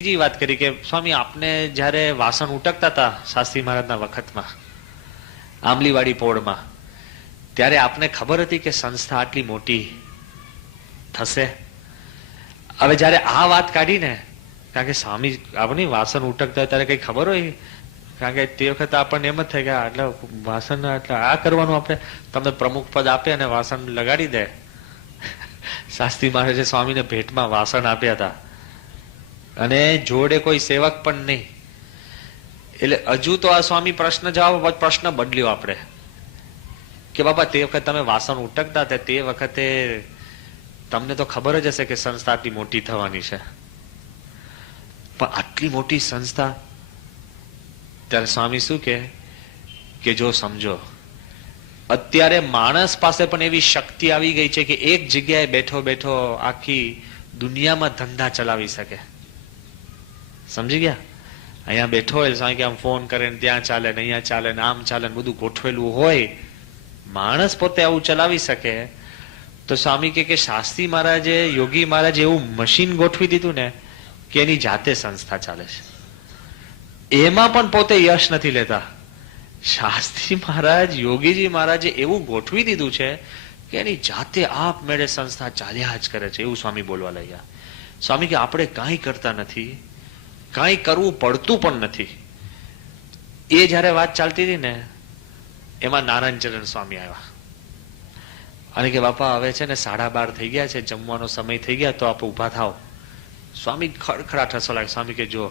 બીજી વાત કરી કે સ્વામી આપને જ્યારે વાસણ ઉટકતા હતા શાસ્ત્રી મહારાજના વખતમાં આંબલીવાડી પોળમાં, ત્યારે આપને ખબર હતી કે સંસ્થા આટલી મોટી થશે? હવે જ્યારે આ વાત કાઢીને, કારણ કે સ્વામી આપણે વાસણ ઉટકતા ત્યારે કઈ ખબર હોય? કારણ કે તે વખતે આપણને એમ જ થાય કે આટલા વાસણ એટલે આ કરવાનું, આપણે તમને પ્રમુખ પદ આપે અને વાસણ લગાડી દે. શાસ્ત્રી મહારાજે સ્વામીને ભેટમાં વાસણ આપ્યા હતા અને જોડે કોઈ સેવક પણ નહીં. એટલે હજુ તો આ સ્વામી પ્રશ્ન બદલ્યો આપણે કે બાપા તે વખતે તમે વાસણ ઉટકતા હતા, તે વખતે તમને તો ખબર જ હશે કે સંસ્થા આટલી મોટી થવાની છે, પણ આટલી મોટી સંસ્થા. ત્યારે સ્વામી શું કે જો સમજો, અત્યારે માણસ પાસે પણ એવી શક્તિ આવી ગઈ છે કે એક જગ્યાએ બેઠો બેઠો આખી દુનિયામાં ધંધા ચલાવી શકે. સમજી ગયા? અહીંયા બેઠો હોય સ્વામી કે આમ ફોન કરે ને ત્યાં ચાલે ને અહીંયા ચાલે ને આમ ચાલે ને બધું ગોઠવેલું હોય, માણસ પોતે આવું ચલાવી શકે. તો સ્વામી કે શાસ્ત્રી મહારાજે, યોગી મહારાજે એવું મશીન ગોઠવી દીધું ને કે એની જાતે સંસ્થા ચાલે છે. એમાં પણ પોતે યશ નથી લેતા. શાસ્ત્રી મહારાજ, યોગીજી મહારાજે એવું ગોઠવી દીધું છે કે એની જાતે આપમેળે સંસ્થા ચાલ્યા જ કરે છે. એવું સ્વામી બોલવા લાગ્યા. સ્વામી કે આપણે કાંઈ કરતા નથી, કાંઈ કરવું પડતું પણ નથી. એ જયારે વાત ચાલતી હતી ને, એમાં નારાયણચરણ સ્વામી આવ્યા અને કે બાપા હવે છે ને 12:30 થઈ ગયા છે, જમવાનો સમય થઈ ગયા, તો આપ ઉભા થાવ. સ્વામી ખડખડાટ હસવા લાગે. સ્વામી કે જો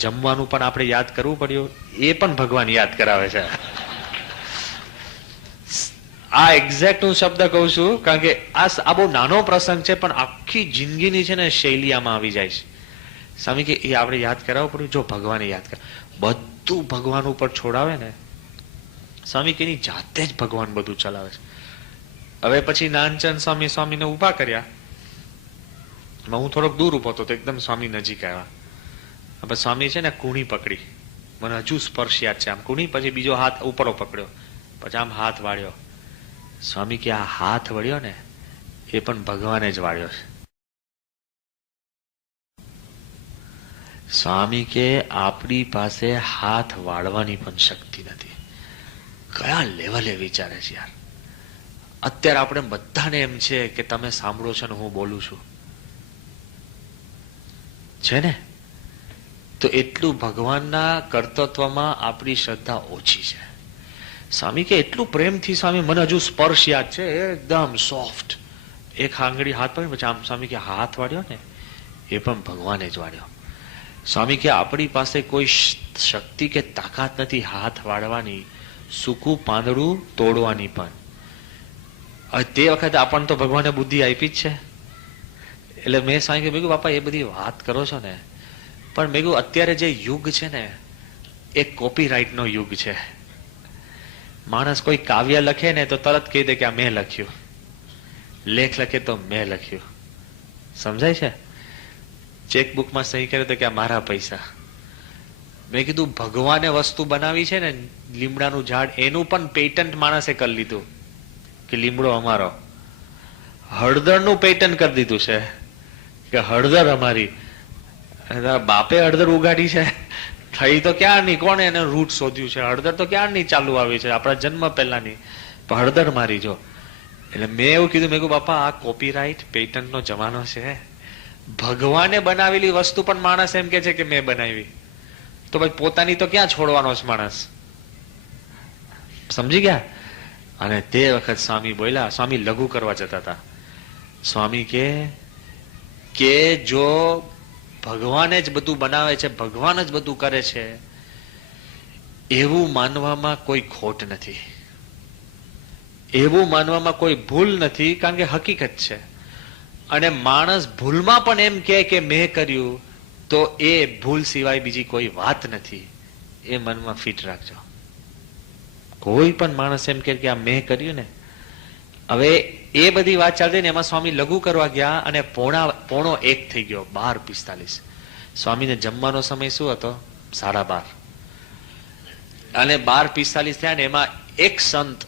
જમવાનું પણ આપણે યાદ કરવું પડ્યું, એ પણ ભગવાન યાદ કરાવે છે. આ એક્ઝેક્ટ હું શબ્દ કહું છું, કારણ કે આ બહુ નાનો પ્રસંગ છે, પણ આખી જિંદગીની છે ને શૈલી આમાં આવી જાય છે. સ્વામી કે એ આપણે યાદ કરાવવું પડ્યું. જો ભગવાને યાદ કર, બધું ભગવાન ઉપર છોડાવે ને, સ્વામી કે એની જાતે જ ભગવાન બધું ચલાવે છે. હવે પછી નાનચંદ સ્વામીને ઉભા કર્યા. હું થોડોક દૂર ઉભો હતો તો એકદમ સ્વામી નજીક આવ્યા. હવે સ્વામી છે ને કુણી પકડી, મને હજુ સ્પર્શ યાદ છે. આમ કુણી, પછી બીજો હાથ ઉપરો પકડ્યો, પછી આમ હાથ વાળ્યો. સ્વામી કે આ હાથ વળ્યો ને એ પણ ભગવાને જ વાળ્યો છે. સ્વામી કે આપણી પાસે હાથ વાળવાની પણ શક્તિ નથી. કયા લેવલે વિચારે છે યાર! અત્યારે આપણે બધાને એમ છે કે તમે સાંભળો છો ને હું બોલું છું, છે ને? તો એટલું ભગવાનના કર્તૃત્વમાં આપણી શ્રદ્ધા ઓછી છે. સ્વામી કે એટલું પ્રેમથી, સ્વામી મને હજુ સ્પર્શ યાદ છે, એકદમ સોફ્ટ, એક આંગળી હાથ પકડી, પછી આમ સ્વામી કે હાથ વાળ્યો ને એ પણ ભગવાને જ વાળ્યો. સ્વામી કે આપણી પાસે કોઈ શક્તિ કે તાકાત નથી હાથ વાળવાની, સૂકું પાંદડું તોડવાની પણ. હવે તે વખતે આપણને તો ભગવાને બુદ્ધિ આપી જ છે. એટલે મેં સ્વામી કીધું બાપા એ બધી વાત કરો છો ને, પણ મેં કહ્યું અત્યારે જે યુગ છે ને એ કોપીરાઇટનો યુગ છે. માણસ કોઈ કાવ્ય લખે ને તો તરત કહી દે કે આ મેં લખ્યું, લેખ લખે તો મેં લખ્યું. સમજાય છે? ચેકબુકમાં સહી કરે તો કે આ મારા પૈસા. મેં કીધું ભગવાને વસ્તુ બનાવી છે ને, લીમડાનું ઝાડ, એનું પણ પેટન્ટ માણસે કરી લીધું કે લીમડો અમારો. હળદરનું પેટન્ટ કરી દીધું છે કે હળદર અમારી. બાપે હળદર ઉગાડી છે, થઈ તો ક્યાં નહીં, કોને એને રૂટ શોધ્યું છે? હળદર તો ક્યાં નહીં ચાલુ આવી છે, આપણા જન્મ પહેલાની. હળદર મારી જો. એટલે મેં એવું કીધું, મેં કહ્યું બાપા આ કોપીરાઇટ પેટન્ટનો જમાનો છે. ભગવાને બનાવેલી વસ્તુ પણ માણસ એમ કે છે કે મેં બનાવી, તો ભાઈ પોતાની તો ક્યાં છોડવાનો છે માણસ? સમજી ગયા? અને તે વખત સ્વામી બોલ્યા. સ્વામી લઘુ કરવા જતા હતા. સ્વામી કે જો ભગવાને જ બધું બનાવે છે, ભગવાન જ બધું કરે છે, એવું માનવામાં કોઈ ખોટ નથી, એવું માનવામાં કોઈ ભૂલ નથી, કારણ કે હકીકત છે. અને માણસ ભૂલમાં પણ એમ કે મેં કર્યું, તો એ ભૂલ સિવાય બીજી કોઈ વાત નથી. એ મનમાં ફિટ રાખજો. કોઈ પણ માણસ એમ કે આ મેં કર્યું ને. હવે એ બધી વાત ચાલતી ને, એમાં સ્વામી લઘુ કરવા ગયા અને 1:45 થઈ ગયો, 12:45. સ્વામીને જમવાનો સમય શું હતો? 12:30. અને 12:45 થયા ને, એમાં એક સંત,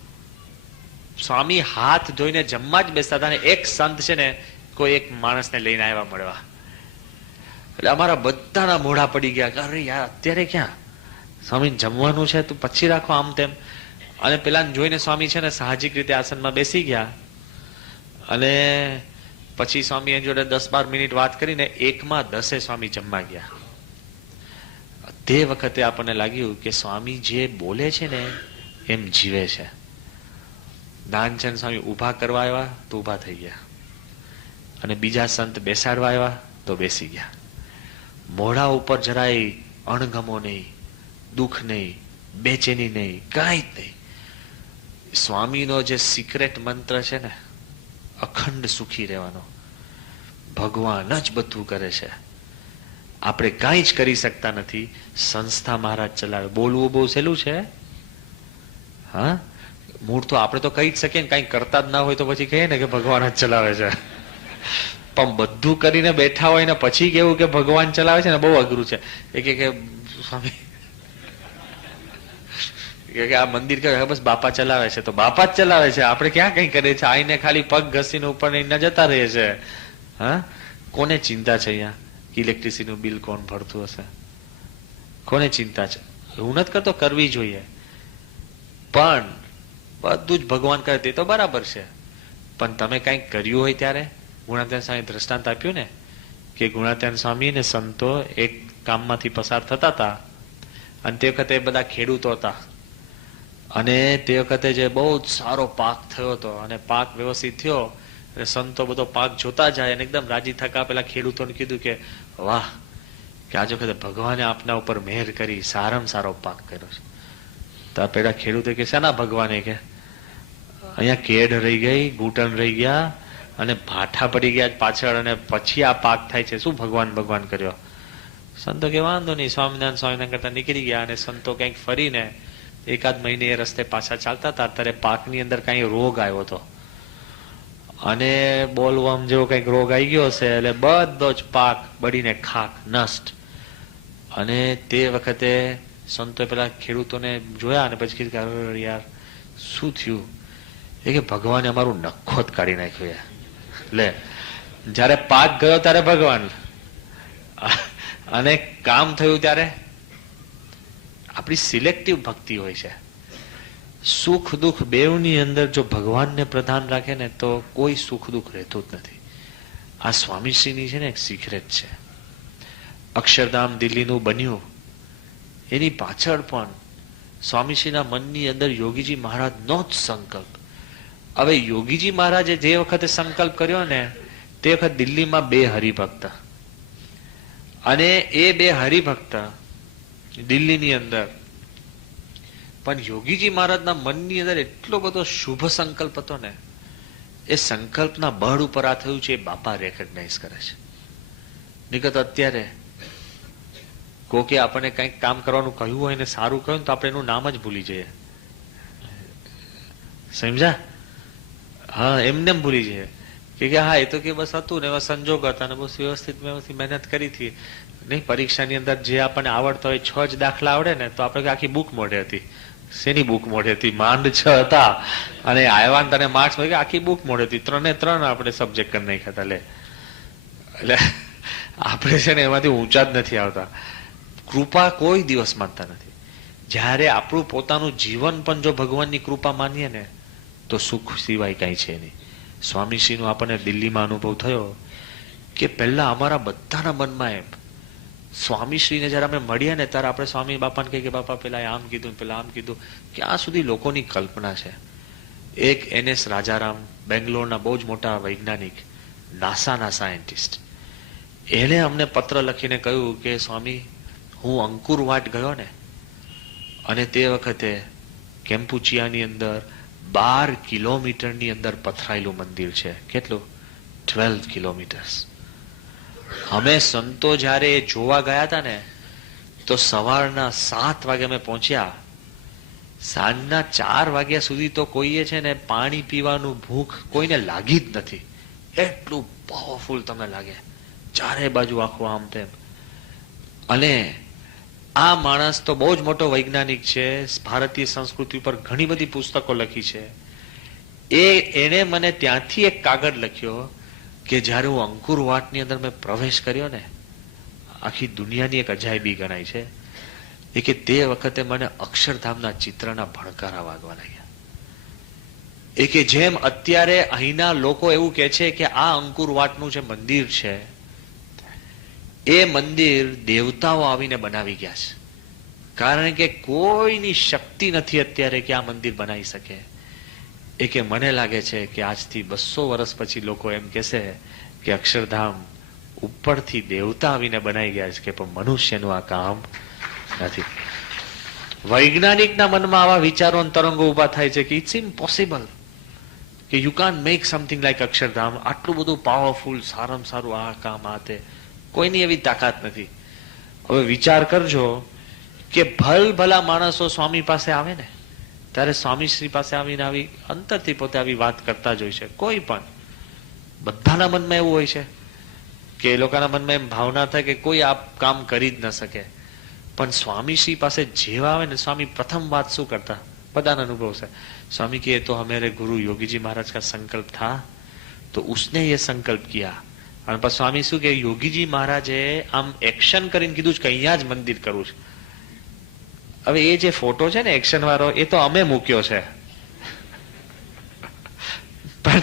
સ્વામી હાથ ધોઈને જમવા જ બેસતા હતા ને એક સંત છે ને કોઈ એક માણસને લઈને આવ્યા મળવા. એટલે અમારા બધાના મોઢા પડી ગયા કે અરે યાર અત્યારે ક્યાં સ્વામી જમવાનું છે તું પછી રાખો આમ તેમ. અને પેલા જોઈને સ્વામી છે ને સાહજિક રીતે આસનમાં બેસી ગયા અને પછી સ્વામી એની જોડે 10-12 મિનિટ વાત કરીને 1:10 સ્વામી જમવા ગયા. તે વખતે આપણને લાગ્યું કે સ્વામી જે બોલે છે ને એમ જીવે છે. દાનચંદ સ્વામી ઊભા કરવા આવ્યા તો ઊભા થઈ ગયા અને બીજા સંત બેસાડવા આવ્યા તો બેસી ગયા. મોઢા ઉપર જરાય અણગમો નહીં, દુઃખ નહીં, બેચેની નહીં, કાંઈ જ નહીં. સ્વામીનો જે સિક્રેટ મંત્ર છે ને, અખંડ સુખી રહેવાનો. ભગવાન જ બધું કરે છે, આપણે કાંઈ જ કરી શકતા નથી. સંસ્થા મહારાજ ચલાવે. બોલવું બહુ સહેલું છે. હા, મૂળ તો આપણે તો કહી જ શકીએ ને, કાંઈ કરતા જ ના હોય તો પછી કહીએ ને કે ભગવાન જ ચલાવે છે. પણ બધું કરીને બેઠા હોય ને પછી કેવું કે ભગવાન ચલાવે છે ને, બહુ અઘરું છે. એ કે સ્વામી કે આ મંદિર કે બસ બાપા ચલાવે છે, તો બાપા જ ચલાવે છે, આપણે ક્યાં કઈ કરીએ છીએ? આઈને ખાલી પગ ઘસીને ઉપર ને જતા રહીએ છે. હા, કોને ચિંતા છે અહીંયા ઇલેક્ટ્રિસિટી નું બિલ કોણ ભરતું હશે? કોને ચિંતા છે? હું નથી કરતો, કરવી જોઈએ, પણ બધું જ ભગવાન કરે તે તો બરાબર છે. પણ તમે કઈક કર્યું હોય ત્યારે ગુણાત્યાન સ્વામી દ્રષ્ટાંત આપ્યું ને કે ગુણાત્યાન સ્વામી ને સંતો એક કામમાંથી પસાર થતા હતા અને તે વખતે બધા ખેડૂતો હતા અને તે વખતે જે બહુ જ સારો પાક થયો હતો અને પાક વ્યવસ્થિત થયો એટલે સંતો બધો પાક જોતા જાય અને એકદમ રાજી થકા પેલા ખેડૂતોને કીધું કે વાહ, કે આજ વખતે ભગવાને આપના ઉપર મહેર કરી, સારામાં સારો પાક કર્યો છે. તો પેલા ખેડૂતો કે શાના ભગવાને? કે અહીંયા કેડ રહી ગઈ, ઘૂંટણ રહી ગયા અને ભાઠા પડી ગયા પાછળ અને પછી આ પાક થાય છે, શું ભગવાન ભગવાન કર્યો? સંતો કે વાંધો નહીં, સ્વામિનારાયણ સ્વામિનારાયણ કરતા નીકળી ગયા. અને સંતો ક્યાંક ફરીને 1-8 મહિને એ રસ્તે પાછા ચાલતા હતા ત્યારે પાકની અંદર કઈ રોગ આવ્યો હતો અને બોલવમ જેવો કઈક રોગ આવી ગયો હશે એટલે બધો જ પાક બળીને ખાક નષ્ટ. અને તે વખતે સંતો પેલા ખેડૂતોને જોયા અને પછી કીધું કે યાર શું થયું? એ કે ભગવાને અમારું નખો જ કાઢી નાખ્યું. લે, જયારે પાક ગયો ત્યારે ભગવાન અને કામ થયું ત્યારે આપણી સિલેક્ટિવ ભક્તિ હોય છે. સુખ દુઃખ બેવની અંદર જો ભગવાનને પ્રધાન રાખે ને તો કોઈ સુખ દુઃખ રહેતું જ નથી. આ સ્વામીશ્રીની છે ને એક સિક્રેટ છે. અક્ષરધામ દિલ્હીનું બન્યું એની પાછળ પણ સ્વામીશ્રીના મનની અંદર યોગીજી મહારાજનો જ સંકલ્પ. હવે યોગીજી મહારાજે જે વખતે સંકલ્પ કર્યો ને તે વખત દિલ્હીમાં 2 હરિભક્ત અને એ 2 હરિભક્ત દિલ્હીની અંદર પણ યોગીજી મહારાજના મનની અંદર એટલો બધો શુભ સંકલ્પ હતો ને, એ સંકલ્પના બળ ઉપર આ થયું છે. એ બાપા રેકગ્નાઇઝ કરે છે. નિકટ અત્યારે કોકે આપણને કંઈક કામ કરવાનું કહ્યું હોય ને સારું કહ્યું તો આપણે એનું નામ જ ભૂલી જઈએ. સમજા? હા, એમને ભૂલી જઈએ કે હા એ તો કે બસ હતું ને એવા સંજોગ હતા ને બસ વ્યવસ્થિત મહેનત કરી હતી. નહીં, પરીક્ષાની અંદર જે આપણને આવડતા હોય 6 જ દાખલા આવડે ને તો આપણે આખી બુક મોઢે હતી. શેની બુક મોઢે હતી? માંડ 6 હતા અને આવ્યા ને તને માર્ક્સ મળે આખી બુક મોઢે હતી. 3 આપણે સબ્જેક્ટ કરી નાખ્યા હતા. લે, એટલે આપણે છે ને એમાંથી ઊંચા જ નથી આવતા. કૃપા કોઈ દિવસ માનતા નથી. જ્યારે આપણું પોતાનું જીવન પણ જો ભગવાનની કૃપા માનીએ ને તો સુખ સિવાય કઈ છે નહીં. સ્વામીશ્રીનો આપણને દિલ્હીમાં અનુભવ થયો કે પહેલા અમારા બધાના મનમાં એમ સ્વામીશ્રીને જયારે અમે મળ્યા ને ત્યારે આપણે સ્વામી બાપાને કહીએ કે બાપા પેલા આમ કીધું પેલા આમ કીધું. ક્યાં સુધી લોકોની કલ્પના છે. એક NS રાજારામ, બેંગ્લોરના બહુ જ મોટા વૈજ્ઞાનિક, નાસાના સાયન્ટિસ્ટ, એને અમને પત્ર લખીને કહ્યું કે સ્વામી હું અંકુરવાટ ગયો ને અને તે વખતે કેમ્પુચિયાની અંદર 12 કિલોમીટરની અંદર પથરાયેલું મંદિર છે. કેટલું? 12 કિલોમીટર. અમે સંતો જયારે જોવા ગયા હતા ને તો સવારના 7 વાગે અમે પહોંચ્યા. સાંજના 4 વાગ્યા સુધી તો કોઈએ છે ને પાણી પીવાનું ભૂખ કોઈને લાગી જ નથી. એટલું પાવરફુલ તમને લાગે, ચારે બાજુ આખું આમ તેમ. અને આ માણસ તો બહુ જ મોટો વૈજ્ઞાનિક છે, ભારતીય સંસ્કૃતિ પર ઘણી બધી પુસ્તકો લખી છે. એને મને ત્યાંથી એક કાગળ લખ્યો કે જયારે હું અંકુરવાટની અંદર મેં પ્રવેશ કર્યો ને આખી દુનિયાની એક અજાયબી ગણાય છે એ કે તે વખતે મને અક્ષરધામના ચિત્રના ભણકારા વાગવા લાગ્યા. એ કે જેમ અત્યારે અહીંના લોકો એવું કે છે કે આ અંકુરવાટનું જે મંદિર છે એ મંદિર દેવતાઓ આવીને બનાવી ગયા છે, કારણ કે કોઈની શક્તિ નથી અત્યારે કે આ મંદિર બનાવી શકે. એ કે મને લાગે છે કે આજથી 200 વર્ષ પછી લોકો એમ કહેશે કે અક્ષરધામ ઉપરથી દેવતા આવીને બનાવી ગયા છે, કે પણ મનુષ્યનું આ કામ નથી. વૈજ્ઞાનિકના મનમાં આવા વિચારો અને તરંગો ઉભા થાય છે કે ઇટ્સ ઇમ્પોસિબલ કે you can't make something like Akshardham. આટલું બધું પાવરફુલ, સારામાં સારું આ કામ આ તે, કોઈની એવી તાકાત નથી. હવે વિચાર કરજો કે ભલા માણસો સ્વામી પાસે આવે ને ત્યારે સ્વામી શ્રી પાસે આવીને આવી અંતરથી પોતે આવી વાત કરતા જ હોય છે. કોઈ પણ બધાના મનમાં એવું હોય છે કે એ લોકોના મનમાં એમ ભાવના થાય કે કોઈ આ કામ કરી જ ન શકે. પણ સ્વામી શ્રી પાસે જેવા આવે ને, સ્વામી પ્રથમ વાત શું કરતા, બધાનો અનુભવ છે. स्वामी की तो हमारे गुरु योगी जी महाराज का संकल्प था तो उसने ये संकल्प किया. અને પછી સ્વામી શું કે યોગીજી મહારાજે આમ એક્શન કરીને કીધું કે અહીંયા જ મંદિર કરવું છે. હવે એ જે ફોટો છે ને એક્શન વાળો, એ તો અમે મૂક્યો છે, પણ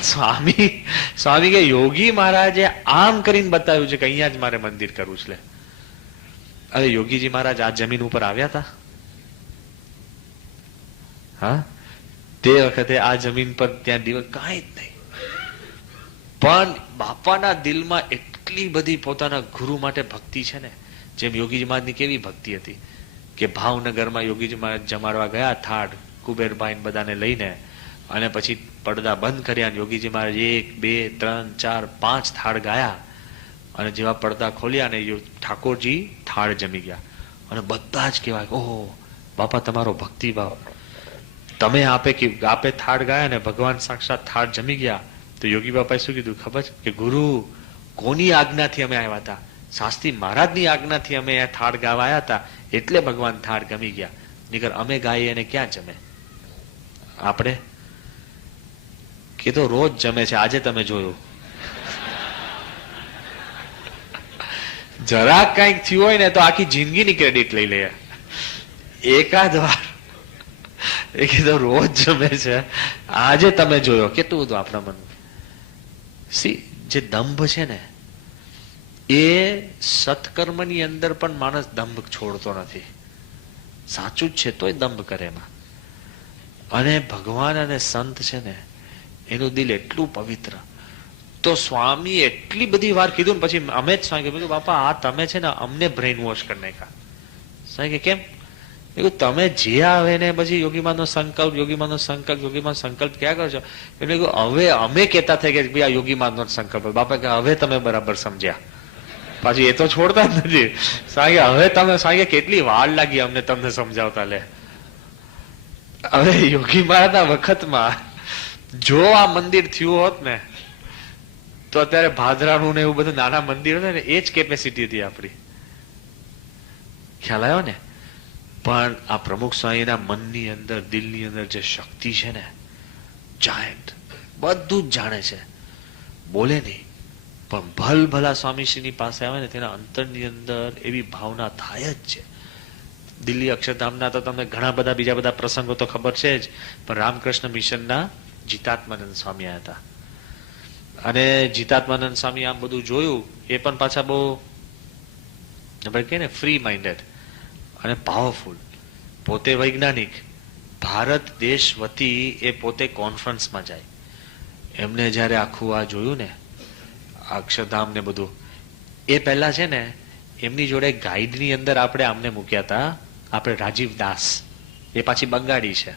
સ્વામી કે યોગી મહારાજે આમ કરીને બતાવ્યું છે કે અહીંયા જ મારે મંદિર કરવું છે. હવે યોગીજી મહારાજ આ જમીન ઉપર આવ્યા હતા? હા, તે વખતે આ જમીન પર ત્યાં દિવસ કાંઈ જ નહીં, પણ બાપાના દિલમાં એટલી બધી પોતાના ગુરુ માટે ભક્તિ છે ને. જેમ યોગીજી મહારાજની કેવી ભક્તિ હતી કે ભાવનગરમાં યોગીજી મહારાજ જમાડવા ગયા થાળ કુબેરભાઈ બધાને લઈને, અને પછી પડદા બંધ કર્યા. યોગીજી મહારાજ 1 2 3 4 5 થાળ ગાયા, અને જેવા પડદા ખોલ્યા ને ઠાકોરજી થાળ જમી ગયા. અને બધા જ કહેવાય, ઓહો બાપા તમારો ભક્તિભાવ, તમે આપે થાળ ગાયા ને ભગવાન સાક્ષાત થાળ જમી ગયા. તો યોગી બાપાએ શું કીધું ખબર છે કે ગુરુ કોની આજ્ઞાથી અમે આવ્યા હતા? શાસ્ત્રી મહારાજની આજ્ઞાથી અમે આ થાળ ગાવા આવ્યા હતા, એટલે ભગવાન થાળ ગમી ગયા. નીકર અમે ગાઈએ અને ક્યાં જમે? આપણે કે તો રોજ જમે છે. આજે તમે જોયું જરાક કઈક થયું હોય ને તો આખી જિંદગીની ક્રેડિટ લઈ લે. એકાદ વાર એ કીધું રોજ જમે છે, આજે તમે જોયો. કેટલું બધું આપણા મનમાં જે દંભ છે ને, એ સત્કર્મની અંદર પણ માણસ દંભ છોડતો નથી. સાચું જ છે તોય દંભ કરે એમાં. અને ભગવાન અને સંત છે ને, એનું દિલ એટલું પવિત્ર. તો સ્વામી એટલી બધી વાર કીધું ને પછી અમે જ સ્વામી કીધું, બાપા આ તમે છે ને અમને બ્રેઇન વોશ કરી નાખ્યા. સ્વામી કે કેમ? તમે જે આવે ને પછી યોગીમાનો સંકલ્પ ક્યાં કરો છો? એટલે હવે અમે કેતા થઈ ગયા ભાઈ આ યોગીમાનો સંકલ્પ. બાપા કે હવે તમે બરાબર સમજ્યા. પાછી એ તો છોડતા જ નથી. સાંગે હવે તમે સાંગે કેટલી વાર લાગી અમને તમને સમજાવતા. લે હવે યોગી મહારાજના વખતમાં જો આ મંદિર થયું હોત ને તો અત્યારે ભાદરાનું ને એવું બધું નાના મંદિર હતા ને, એ જ કેપેસિટી હતી આપણી. ખ્યાલ આવ્યો ને? પણ આ પ્રમુખ સ્વામીના મનની અંદર, દિલની અંદર જે શક્તિ છે ને, જાયન્ટ, બધું જ જાણે છે, બોલે નહીં, પણ ભલા સ્વામીશ્રીની પાસે આવે ને તેના અંતરની અંદર એવી ભાવના થાય જ છે. દિલ્હી અક્ષરધામના તો તમને ઘણા બધા બીજા બધા પ્રસંગો તો ખબર છે જ, પણ રામકૃષ્ણ મિશનના જીતાત્માનંદ સ્વામી આવ્યા હતા. અને જીતાત્માનંદ સ્વામી આમ બધું જોયું. એ પણ પાછા બહુ આપણે કહીએ ને ફ્રી માઇન્ડેડ અને પાવરફુલ, પોતે વૈજ્ઞાનિક, ભારત દેશ વતી એ પોતે કોન્ફરન્સમાં જાય. એમને જયારે આખું આ જોયું ને અક્ષરધામ ને બધું, એ પહેલા છે ને એમની જોડે ગાઈડની અંદર આપણે આમને મૂક્યા હતા, આપણે રાજીવ દાસ, એ પાછી બંગાળી છે,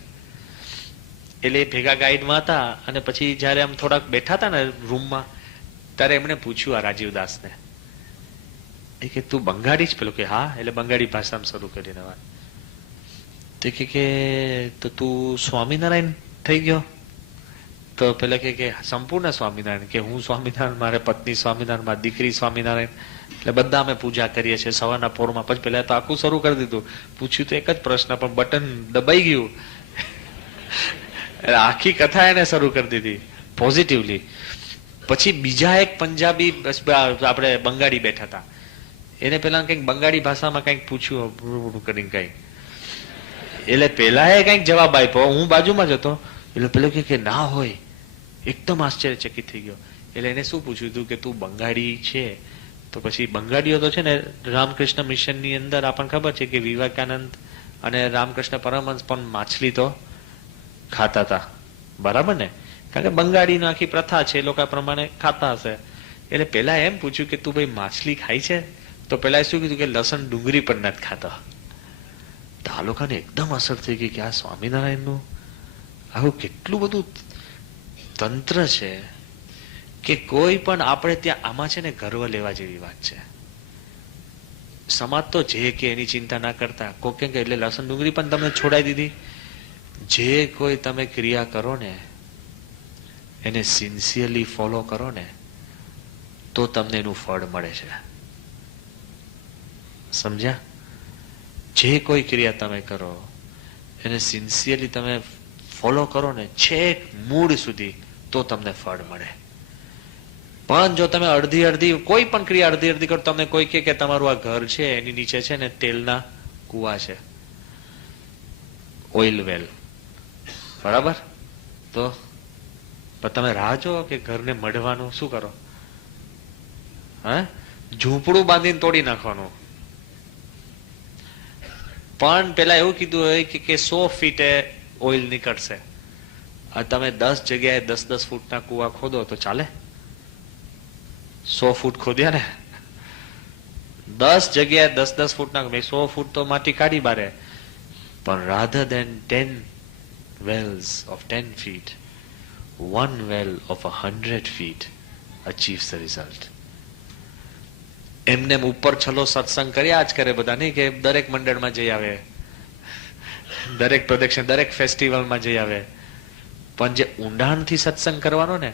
એટલે એ ભેગા ગાઈડમાં હતા. અને પછી જયારે આમ થોડાક બેઠા હતા ને રૂમમાં, ત્યારે એમણે પૂછ્યું આ રાજીવ દાસને, એ કે તું બંગાળી જ? પેલો કે હા. એટલે બંગાળી ભાષામાં શરૂ કરીને વાત. તો કે તો તું સ્વામિનારાયણ થઈ ગયો? તો પેલા કે સંપૂર્ણ સ્વામિનારાયણ. કે હું સ્વામિનારાયણ, મારે પત્ની સ્વામિનારાયણ, મારી દીકરી સ્વામિનારાયણ, એટલે બધા અમે પૂજા કરીએ છીએ સવારના પોરમાં. પછી પેલા તો આખું શરૂ કરી દીધું. પૂછ્યું તો એક જ પ્રશ્ન, પણ બટન દબાઈ ગયું. આખી કથા એને શરૂ કરી દીધી પોઝિટિવલી. પછી બીજા એક પંજાબી આપણે બંગાળી બેઠા હતા, એને પેલા કંઈક બંગાળી ભાષામાં કંઈક પૂછ્યું કરીને કંઈક, એટલે પેલા એ કંઈક જવાબ આપ્યો, હું બાજુમાં જ હતો, એટલે પેલો કે ના હોય, એકદમ આશ્ચર્યચકિત થઈ ગયો. એટલે એને શું પૂછ્યું હતું કે તું બંગાળી છે, તો પછી બંગાળીઓ તો છે ને રામકૃષ્ણ મિશનની અંદર આપણને ખબર છે કે વિવેકાનંદ અને રામકૃષ્ણ પરમહંસ પણ માછલી તો ખાતા હતા, બરાબર ને? કારણ કે બંગાળીની આખી પ્રથા છે, એ લોકો પ્રમાણે ખાતા હશે. એટલે પેલા એમ પૂછ્યું કે તું ભાઈ માછલી ખાય છે? તો પેલા શું કીધું કે લસણ ડુંગળી પણ નથી ખાતા. તો આ લોકોને એકદમ અસર થઈ ગઈ કે આ સ્વામિનારાયણનું આવું કેટલું બધું તંત્ર છે કે કોઈ પણ આપણે ત્યાં આમાં છે ને ગર્વ લેવા જેવી વાત છે. સમાજ તો જે કે એની ચિંતા ના કરતા, કોકે કે એટલે લસણ ડુંગળી પણ તમને છોડાઈ દીધી. જે કોઈ તમે ક્રિયા કરો ને એને સિન્સિયરલી ફોલો કરો ને તો તમને એનું ફળ મળે છે, સમજ્યા? જે કોઈ ક્રિયા તમે કરો એને સિન્સિયરલી તમે ફોલો કરો ને છેક મૂળ સુધી તો તમને ફળ મળે. પણ જો તમે અડધી કોઈ પણ ક્રિયા અડધી કરો, તમને કોઈ કે તમારું આ ઘર છે એની નીચે છે ને તેલના કુવા છે, ઓઇલ વેલ, બરાબર? તો તમે રાહ જો કે ઘરને મઢવાનું શું કરો? હા, ઝૂંપડું બાંધીને તોડી નાખવાનું. પણ પેલા એવું કીધું હોય કે 100 ફીટે ઓઇલ નીકળશે. તમે 10 જગ્યાએ 10-10 ફૂટના કુવા ખોદો તો ચાલે? 100 ફૂટ ખોદ્યા ને, 10 જગ્યાએ 10-10 ફૂટના, 100 ફૂટ તો માટી કાઢી બારે. પણ rather than 10 wells of 10 feet, one well of 100 feet achieves the result. એમને ઉપર છલો સત્સંગ કર્યા જ કરે બધા, નહીં કે દરેક મંડળમાં જઈ આવે, દરેક પ્રદક્ષિણ, દરેક ફેસ્ટિવલમાં જઈ આવે. પણ જે ઊંડાણથી સત્સંગ કરવાનો ને,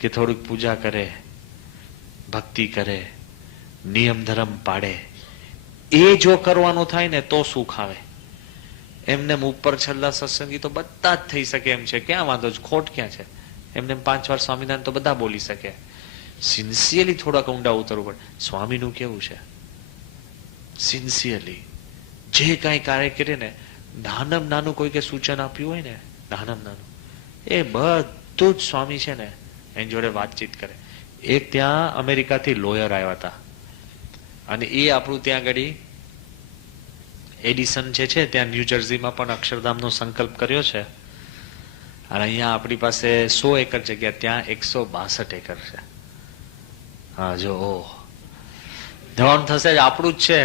કે થોડુંક પૂજા કરે, ભક્તિ કરે, નિયમ ધર્મ પાડે, એ જો કરવાનું થાય ને તો સુખ આવે. એમને ઉપર છેલ્લા સત્સંગી તો બધા જ થઈ શકે એમ છે, ક્યાં વાંધો છે, ખોટ ક્યાં છે? એમને 5 વાર સ્વામિનારાયણ તો બધા બોલી શકે. સિન્સિયરલી થોડાક ઊંડા ઉતરવું પડે. સ્વામીનું કેવું છે? સિન્સિયરલી જે કાંઈ કાર્ય કરે ને, નાનમ નાનું કોઈ કે સૂચન આપ્યું હોય ને, નાનમ નાનું, એ બધું જ સ્વામી છે ને એની જોડે વાતચીત કરે. એક ત્યાં અમેરિકાથી લોયર આવ્યા હતા, અને એ આપણું ત્યાં આગળ એડિસન જે છે ત્યાં ન્યૂ જર્સીમાં પણ અક્ષરધામનો સંકલ્પ કર્યો છે. અને અહીંયા આપણી પાસે 100 એકર જગ્યા, ત્યાં 162 એકર છે. હા, જો જવાનું થશે જ, આપણું જ છે.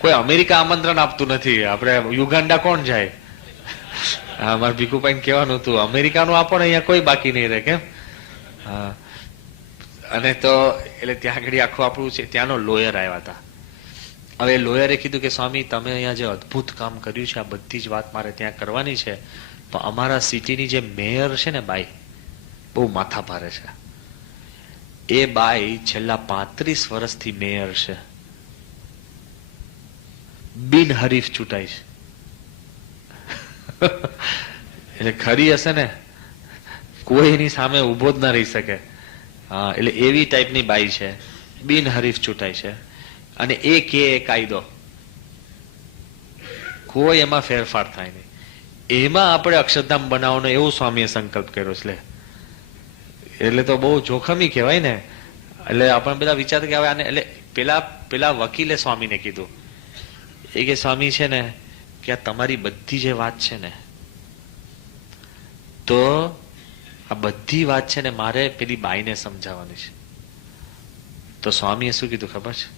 કોઈ અમેરિકા આમંત્રણ આપતું નથી. આપણે યુગાન્ડા કોણ જાય? હા, મારે ભીખુભાઈ કહેવાનું હતું, અમેરિકાનું આપો ને, અહીંયા કોઈ બાકી નહીં રહે. કેમ? હા. અને તો એટલે ત્યાં આગળ આખું આપણું છે, ત્યાંનો લોયર આવ્યા હતા. હવે લોયરે કીધું કે સ્વામી, તમે અહીંયા જે અદ્ભુત કામ કર્યું છે, આ બધી જ વાત મારે ત્યાં કરવાની છે, તો અમારા સિટીની જે મેયર છે ને બાઈ, બહુ માથા ભારે છે. એ બાઈ છેલ્લા 35 વર્ષથી મેયર છે, બિનહરીફ ચૂંટાઈ છે. એટલે ખરી હશે ને, કોઈ એની સામે ઉભો જ ના રહી શકે. હા, એટલે એવી ટાઈપની બાઈ છે, બિનહરીફ ચૂંટાઈ છે. અને એ કે કાયદો, કોઈ એમાં ફેરફાર થાય નહીં. એમાં આપણે અક્ષરધામ બનાવવાનો એવો સ્વામીએ સંકલ્પ કર્યો છે. એટલે તો બહુ જોખમી કહેવાય ને. એટલે આપણે બધા વિચાર કે હવે આને, એટલે પેલા વકીલે સ્વામીને કીધું, એ કે સ્વામી છે ને કે આ તમારી બધી જે વાત છે ને, તો આ બધી વાત છે ને મારે પેલી બાઈને સમજાવવાની છે. તો સ્વામીએ શું કીધું ખબર છે?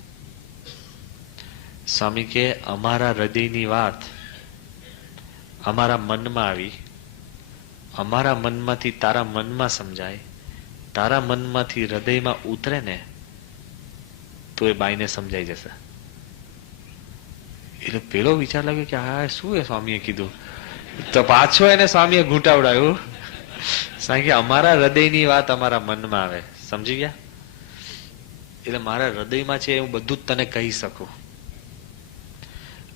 સ્વામી કે અમારા હૃદયની વાત અમારા મનમાં આવી, અમારા મનમાંથી તારા મનમાં સમજાય, તારા મનમાંથી હૃદયમાં ઉતરે ને તો એ બાઈને સમજાઈ જશે. એટલે પેલો વિચાર લાગ્યો કે આ શું એ સ્વામીએ કીધું. તો પાછો એને સ્વામીએ ઘૂંટાવડાયું. સ્વામી કે અમારા હૃદયની વાત અમારા મનમાં આવે, સમજી ગયા? એટલે મારા હૃદયમાં છે હું બધું જ તને કહી શકું,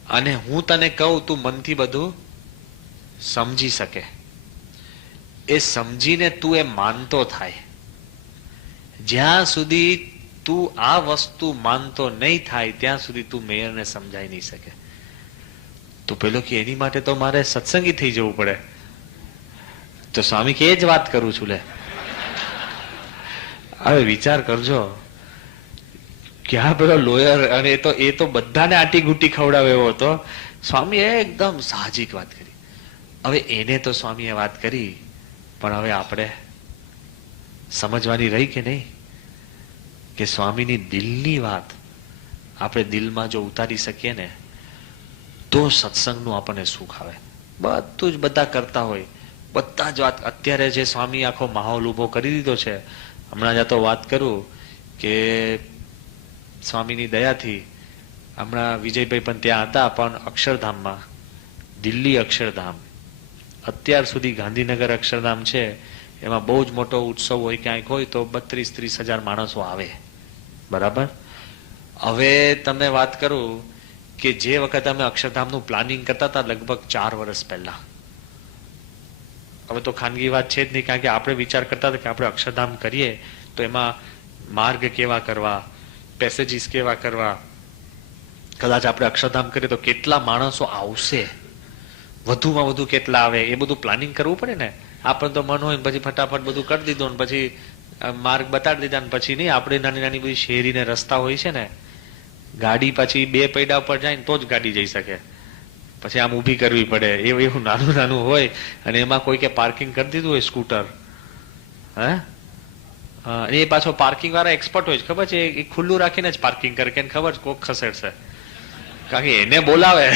અને હું તને કહું તું મનથી બધું સમજી શકે. એ સમજીને તું એ માનતો થાય. જ્યાં સુધી તું આ વસ્તુ માનતો નહીં થાય ત્યાં સુધી તું મેયરને સમજાઈ નહીં શકે. તો પેલો કે એની માટે તો મારે સત્સંગી થઈ જવું પડે. તો સ્વામી કે એ જ વાત કરું છું લે. હવે વિચાર કરજો, ક્યાં પેલો લોયર, અને એ તો બધાને આટી ગુટી ખવડાવે એવો હતો. સ્વામીએ એકદમ સાહજિક વાત કરી. હવે એને તો સ્વામીએ વાત કરી, પણ હવે આપણે સમજવાની રહી કે નહીં, કે સ્વામીની દિલની વાત આપણે દિલમાં જો ઉતારી શકીએ ને તો સત્સંગનું આપણને સુખ આવે. બધું જ બધા કરતા હોય, બધા જ વાત. અત્યારે જે સ્વામી આખો માહોલ ઉભો કરી દીધો છે, હમણાં જ તો વાત કરું કે સ્વામીની દયાથી હમણાં વિજયભાઈ પણ ત્યાં હતા, પણ અક્ષરધામમાં, દિલ્હી અક્ષરધામ, અત્યાર સુધી ગાંધીનગર અક્ષરધામ છે એમાં બહુ જ મોટો ઉત્સવ હોય, ક્યાંક હોય તો 32-30 હજાર માણસો આવે. બરાબર. હવે તમને વાત કરું કે જે વખતે અમે અક્ષરધામનું પ્લાનિંગ કરતા હતા લગભગ 4 વર્ષ પહેલા, હવે તો ખાનગી વાત છે જ નહીં, કારણ કે આપણે વિચાર કરતા હતા કે આપણે અક્ષરધામ કરીએ તો એમાં માર્ગ કેવા કરવા, પેસેજીસ કેવા કરવા, કદાચ આપણે અક્ષરધામ કરીએ તો કેટલા માણસો આવશે, વધુમાં વધુ કેટલા આવે, એ બધું પ્લાનિંગ કરવું પડે ને. આપણે તો મન હોય પછી ફટાફટ બધું કરી દીધું ને પછી માર્ગ બતાડી દીધા ને પછી નહીં. આપણે નાની નાની બધી શેરીને રસ્તા હોય છે ને, ગાડી પછી 2 પૈડા ઉપર જાય ને તો જ ગાડી જઈ શકે, પછી આમ ઊભી કરવી પડે, એવું નાનું નાનું હોય. અને એમાં કોઈ કે પાર્કિંગ કરી દીધું હોય સ્કૂટર, હે, એ પાછો પાર્કિંગ વાળા એક્સપર્ટ હોય, ખબર છે, એ ખુલ્લું રાખીને જ પાર્કિંગ કરે, કે ખબર છે કોક ખસેડશે, કારણ કે એને બોલાવે.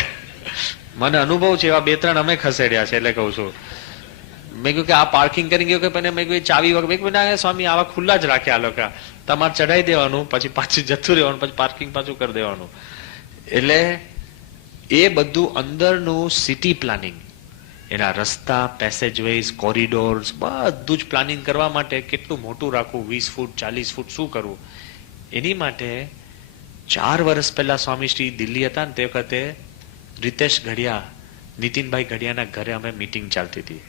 મને અનુભવ છે, એવા 2-3 અમે ખસેડ્યા છે, એટલે કઉ છું. મેં કહ્યું કે આ પાર્કિંગ કરી ગયો કે મેં કહ્યું ચાવી વગર, સ્વામી આવા ખુલ્લા જ રાખ્યા આ લોકો, તમારે ચડાઈ દેવાનું, પછી પાછું જતું રહેવાનું, પછી પાર્કિંગ પાછું કરી દેવાનું. એટલે એ બધું અંદરનું સિટી પ્લાનિંગ, એના રસ્તા, પેસેજવેઝ, કોરિડોર્સ, બધું જ પ્લાનિંગ કરવા માટે કેટલું મોટું રાખવું, 20 ફૂટ 40 ફૂટ શું કરવું. એની માટે 4 વર્ષ પહેલા સ્વામીશ્રી દિલ્હી હતા ને તે વખતે રીતેશ ઘડિયા, નીતિનભાઈ ઘડિયાના ઘરે અમે મીટિંગ ચાલતી હતી.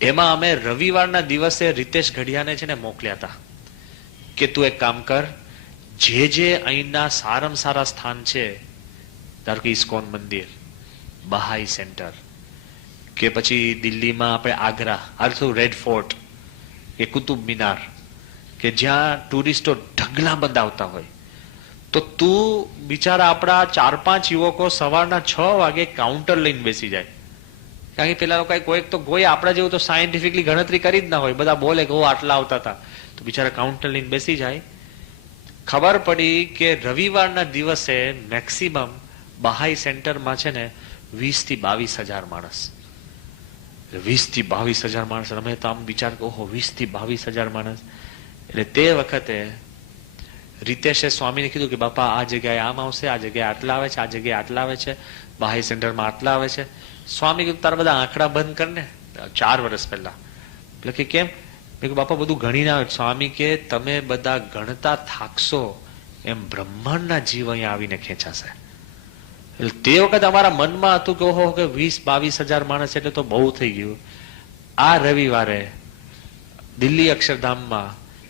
એમાં અમે રવિવારના દિવસે રીતેશ ઘડિયાને છે ને મોકલ્યા હતા કે તું એક કામ કર, જે અહીંના સારામાં સારા સ્થાન છે, ધારો કે ઇસ્કોન મંદિર, બહાઈ સેન્ટર, કે પછી દિલ્હીમાં આપણે આગ્રા, આલ્સો રેડ ફોર્ટ, કે કુતુબ મિનાર, કે જ્યાં ટુરિસ્ટો ઢગલા બંધ આવતા હોય, તો તું બિચારા આપણા 4-5 યુવકો સવારના 6 વાગે કાઉન્ટર લઈને બેસી જાય. કારણ કે પેલા લોકો કોઈ આપણા જેવું તો સાયન્ટિફિકલી ગણતરી કરી જ ના હોય, બધા બોલે કે આટલા આવતા હતા, તો બિચારા કાઉન્ટર લઈને બેસી જાય. ખબર પડી કે રવિવારના દિવસે મેક્સિમમ બહાઈ સેન્ટરમાં છે ને 20 થી 22 હજાર માણસ, 20 થી 22 હજાર માણસ. અમે તો આમ વિચાર, ઓહો 20 થી 22 હજાર માણસ. એટલે તે વખતે રીતેશે સ્વામીને કીધું કે બાપા આ જગ્યાએ આમ આવશે, આ જગ્યાએ આટલા આવે છે, આ જગ્યાએ આટલા આવે છે, બહાઈ સેન્ટરમાં આટલા આવે છે. સ્વામી કીધું તારા બધા આંકડા બંધ કરને. 4 વર્ષ પહેલા. એટલે કે કેમ? મેં કીધું બાપા બધું ગણીને આવે. સ્વામી કે તમે બધા ગણતા થાકશો એમ બ્રહ્માંડના જીવ અહીંયા આવીને ખેંચાશે. એટલે તે વખત અમારા મનમાં હતું કે ઓહો કે 20-22 હજાર માણસ એટલે તો બહુ થઈ ગયું. આ રવિવારે દિલ્હી અક્ષરધામમાં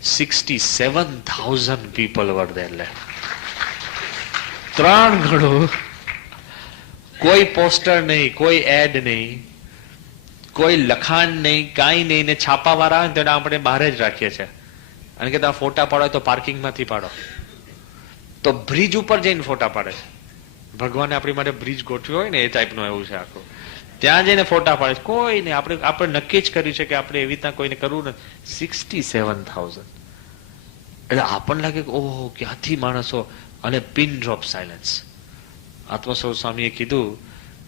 67,000 people were there. 3 ગણું. કોઈ પોસ્ટર નહીં, કોઈ એડ નહીં, કોઈ લખાણ નહીં, કાંઈ નહીં. ને છાપા વાળા આવે ને તેને આપણે બહાર જ રાખીએ છીએ, અને કે તમે ફોટા પાડો તો પાર્કિંગમાંથી પાડો, તો બ્રિજ ઉપર જઈને ફોટા પાડે છે. ભગવાને આપણી માટે બ્રિજ ગોઠવ્યો હોય ને એ ટાઈપનું એવું છે આખું. ત્યાં જઈને ફોટા પાડે છે. કોઈ નહીં, આપણે નક્કી જ કર્યું છે કે આપણે એવી રીતના કોઈને કરવું નથી. 67,000. એટલે આપણને લાગે કે ઓહો ક્યાંથી માણસો. અને પિન ડ્રોપ સાયલન્સ. આત્મસ્વરૂપ સ્વામીએ કીધું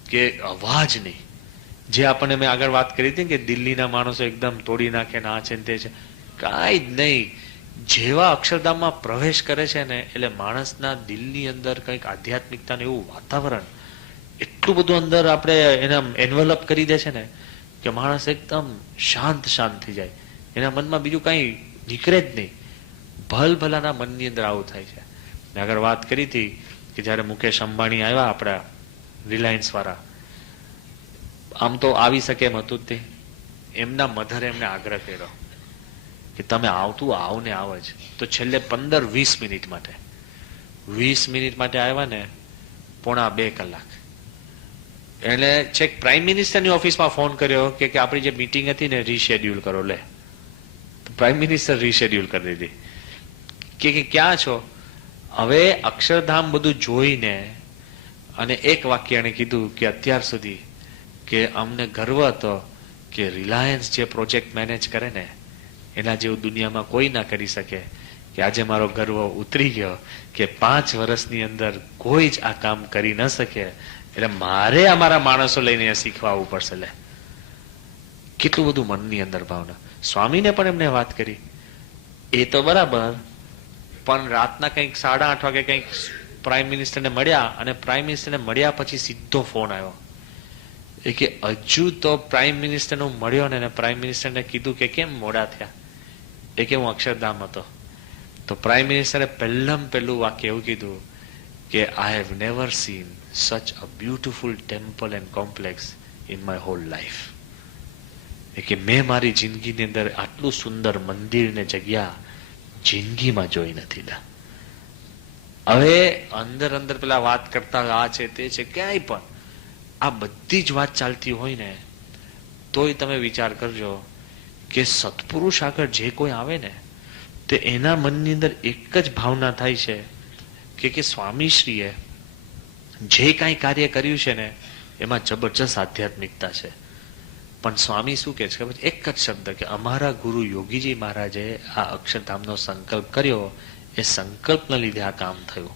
કે અવાજ નહીં. જે આપણને મેં આગળ વાત કરી હતી કે દિલ્હીના માણસો એકદમ તોડી નાખે ને આ છે ને તે છે, કાંઈ જ નહીં. જેવા અક્ષરધામમાં પ્રવેશ કરે છે ને એટલે માણસના દિલની અંદર કંઈક આધ્યાત્મિકતાનું એવું વાતાવરણ, એટલું બધું અંદર આપણે એના એન્વેલપ કરી દે છે ને કે માણસ એકદમ શાંત થઈ જાય. એના મનમાં બીજું કાંઈ નીકળે જ નહીં. ભલભલાના મનની અંદર આવું થાય છે. આગળ વાત કરી હતી કે જયારે મુકેશ અંબાણી આવ્યા આપણા રિલાયન્સ વાળા, આમ તો આવી શકે એમ હતું જ તે. એમના મધરે એમને આગ્રહ કર્યો કે તમે આવતું આવ ને આવ જ. તો છેલ્લે 15-20 મિનિટ માટે 20 મિનિટ માટે આવ્યા ને 1.5 કલાક. એટલે છેક પ્રાઇમ મિનિસ્ટરની ઓફિસમાં ફોન કર્યો કે આપણી જે મીટિંગ હતી ને રીશેડ્યુલ કરો. લે, પ્રાઇમ મિનિસ્ટર રીશેડ્યુલ કરી દીધી. કે ક્યાં છો? હવે અક્ષરધામ બધું જોઈને અને એક વાક્ય એને કીધું કે અત્યાર સુધી કે અમને ગર્વ હતો કે રિલાયન્સ જે પ્રોજેક્ટ મેનેજ કરે ને એના જેવું દુનિયામાં કોઈ ના કરી શકે. કે આજે મારો ગર્વ ઉતરી ગયો કે 5 વર્ષની અંદર કોઈ જ આ કામ કરી ન શકે. એટલે મારે અમારા માણસો લઈને શીખવા આવવું પડશે. લે, કેટલું બધું મનની અંદર ભાવના. સ્વામીને પણ એમને વાત કરી. એ તો બરાબર, પણ રાતના કંઈક 8:30 વાગે કંઈક પ્રાઇમ મિનિસ્ટરને મળ્યા અને પ્રાઇમ મિનિસ્ટરને મળ્યા પછી સીધો ફોન આવ્યો એ કે હજુ તો પ્રાઇમ મિનિસ્ટરને હું મળ્યો ને પ્રાઇમ મિનિસ્ટરને કીધું કે કેમ મોડા થયા. એ કે હું અક્ષરધામ હતો. તો પ્રાઇમ મિનિસ્ટરે પહેલું વાક્ય એવું કીધું કે I have never seen such a beautiful temple and complex in my whole life. એ કે મેં મારી જિંદગીની અંદર આટલું સુંદર મંદિર ને જગ્યા જિંદગીમાં જોઈ નથી. હવે અંદર પેલા વાત કરતા આ છે તે છે, ક્યાંય પણ આ બધી જ વાત ચાલતી હોય ને તોય તમે વિચાર કરજો કે સત્પુરુષ આગળ જે કોઈ આવે ને તે એના મનની અંદર એક જ ભાવના થાય છે કે સ્વામીશ્રીએ જે કાંઈ કાર્ય કર્યું છે ને એમાં જબરજસ્ત આધ્યાત્મિકતા છે. પણ સ્વામી શું કે છે ખબર? એક જ શબ્દ કે અમારા ગુરુ યોગીજી મહારાજે આ અક્ષરધામનો સંકલ્પ કર્યો, એ સંકલ્પના લીધે આ કામ થયું.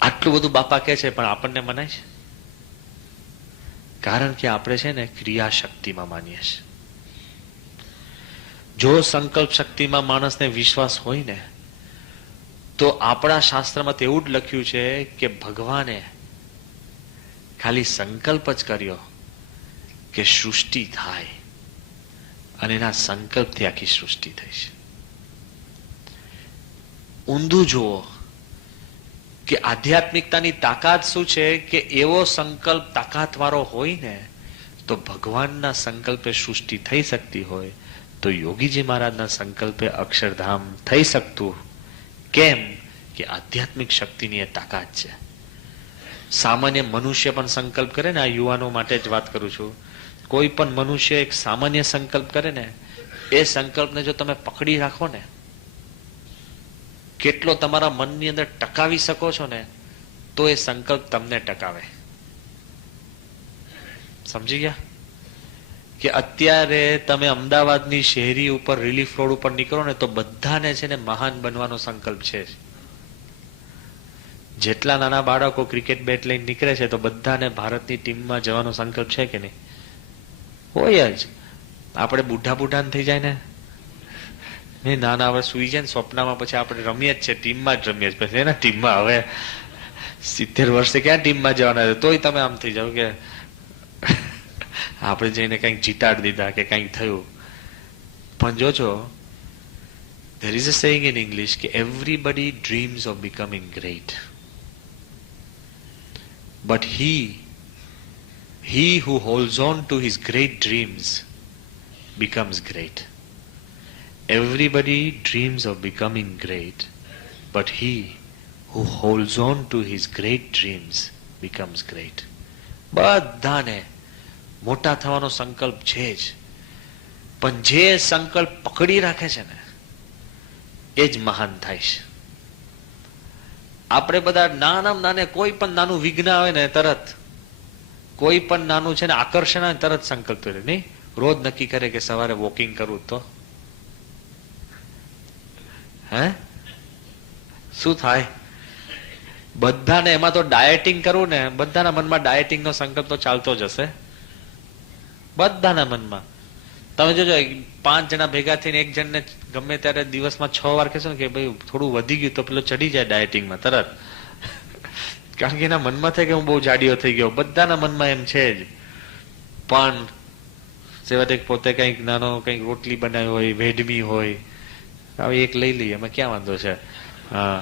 આટલું બધું બાપા કે છે પણ આપણને મનાય છે? કારણ કે આપણે છે ને ક્રિયા શક્તિમાં માનીએ છીએ. જો સંકલ્પ શક્તિમાં માણસને વિશ્વાસ હોય ને તો આપણા શાસ્ત્રમાં તો એવું જ લખ્યું છે કે ભગવાને ખાલી સંકલ્પ જ કર્યો કે સૃષ્ટિ થાય અને એના સંકલ્પથી આખી સૃષ્ટિ થઈ છે. ઊંધું જુઓ કે આધ્યાત્મિકતાની તાકાત શું છે કે એવો સંકલ્પ તાકાત વાળો હોય ને તો ભગવાનના સંકલ્પે સૃષ્ટિ થઈ શકતી હોય તો યોગીજી મહારાજના સંકલ્પે અક્ષરધામ થઈ શકતું. કેમ કે આધ્યાત્મિક શક્તિની એ તાકાત છે. સામાન્ય મનુષ્ય પણ સંકલ્પ કરે ને, આ યુવાનો માટે જ વાત કરું છું, કોઈ પણ મનુષ્ય એક સામાન્ય સંકલ્પ કરે ને એ સંકલ્પને જો તમે પકડી રાખો ને, કેટલો તમારા મનની અંદર ટકાવી શકો છો ને તો એ સંકલ્પ તમને ટકાવે. સમજી ગયા? કે અત્યારે તમે અમદાવાદની શહેરી ઉપર રિલીફ રોડ ઉપર નીકળો ને તો બધાને છે ને મહાન બનવાનો સંકલ્પ છે. જેટલા નાના બાળકો ક્રિકેટ બેટ લઈને નીકળે છે તો બધાને ભારતની ટીમમાં જવાનો સંકલ્પ છે કે નહીં? હોય જ. આપણે બુઢા થઈ જાય ને નાના હવે સુઈ જાય ને સ્વપ્નમાં પછી આપણે રમીએ જ છે, ટીમમાં જ રમીએ પછી એના ટીમમાં. હવે 70 વર્ષે ક્યાં ટીમમાં જવાના છે? તોય તમે આમ થઈ જાવ કે આપણે જઈને કંઈક જીતાડી દીધા કે કંઈક થયું. પણ જોજો, there is a saying in English કે everybody dreams of becoming great, but he who holds on to his great dreams becomes great. Everybody dreams of becoming great, but he who holds on to his great dreams becomes great. બધાને મોટા થવાનો સંકલ્પ છે જ, પણ જે સંકલ્પ પકડી રાખે છે ને એ જ મહાન થાય છે. આપણે બધા નાને કોઈ પણ નાનું વિઘ્ન આવે ને તરત, કોઈ પણ નાનું છે ને આકર્ષણ આવે તરત સંકલ્પ કરે. નહીં, રોજ નક્કી કરે કે સવારે વોકિંગ કરવું તો શું થાય? બધાને એમાં તો ડાયટિંગ કરવું ને, બધાના મનમાં ડાયટિંગ નો સંકલ્પ તો ચાલતો જ હશે. બધાના મનમાં તમે જોજો 5 જણા ભેગા થઈને એક જણને ગમે ત્યારે દિવસમાં 6 વાર કહેશો ને કે ભાઈ થોડું વધી ગયું તો પેલો ચડી જાય ડાયટિંગમાં તરત. કારણ કે એના મનમાં થાય કે હું બહુ જાડીયો થઈ ગયો. બધાના મનમાં એમ છે જ. પણ સેવાતે પોતે કંઈક નાનો કંઈક રોટલી બનાવી હોય, વેડમી હોય, હવે એક લઈ લઈએ, એમાં ક્યાં વાંધો છે? હા,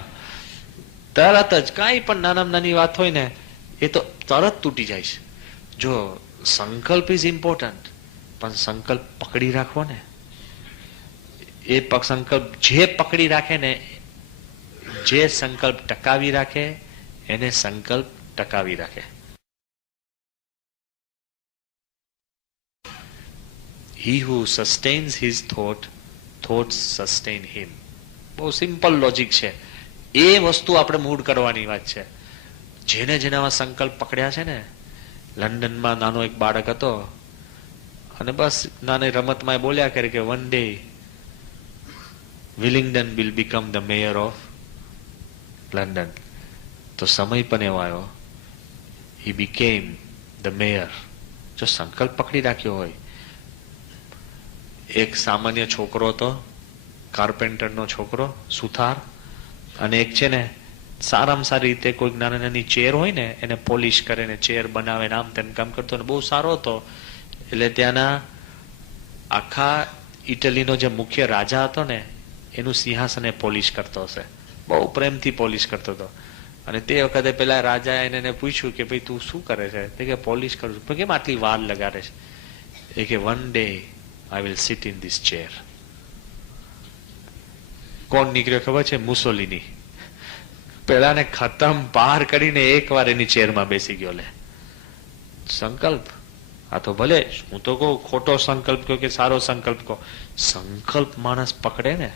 તરત જ કાંઈ પણ નાનામાં નાની વાત હોય ને એ તો તરત તૂટી જાય છે. જો સંકલ્પ ઇઝ ઇમ્પોર્ટન્ટ, પણ સંકલ્પ પકડી રાખવો ને એ સંકલ્પ જે પકડી રાખે ને, જે સંકલ્પ ટકાવી રાખે એને સંકલ્પ ટકાવી રાખે. He who sustains his thoughts sustain him. બહુ સિમ્પલ લોજિક છે. એ વસ્તુ આપણે મૂળ કરવાની વાત છે. જેને જેનામાં સંકલ્પ પકડ્યા છે ને, લંડનમાં નાનો એક બાળક હતો અને બસ નાની રમતમાં બોલ્યા કરે કે one day Willingdon will become the mayor of London. તો સમય પણ એવો આવ્યો, હી બીકેમ ધ મેયર. જો સંકલ્પ પકડી રાખ્યો હોય. એક સામાન્ય છોકરો હતો, કાર્પેન્ટરનો છોકરો, સુથાર, અને એક છે ને સારામાં સારી રીતે કોઈક નાની નાની ચેર હોય ને એને પોલિશ કરે ને ચેર બનાવે ને આમ તેમ કામ કરતો ને બહુ સારો હતો. એટલે ત્યાંના આખા ઇટલીનો જે મુખ્ય રાજા હતો ને એનું સિંહાસન એ પોલિશ કરતો હશે, બહુ પ્રેમથી પોલિશ કરતો હતો. અને તે વખતે પેલા રાજા એને પૂછ્યું કે ભાઈ તું શું કરે છે? તે કે પોલિશ કરું છું. કેમ આટલી વાર લગાડે છે? એ કે one day I will sit in this chair. કોણ નીકળ્યો ખબર છે? મુસોલિની. પેલાને ખતમ પાર કરીને એક વાર એની ચેરમાં બેસી ગયો. લે સંકલ્પ. આ તો ભલે હું તો કહું ખોટો સંકલ્પ કહો કે સારો સંકલ્પ કહો, સંકલ્પ માણસ પકડે ને,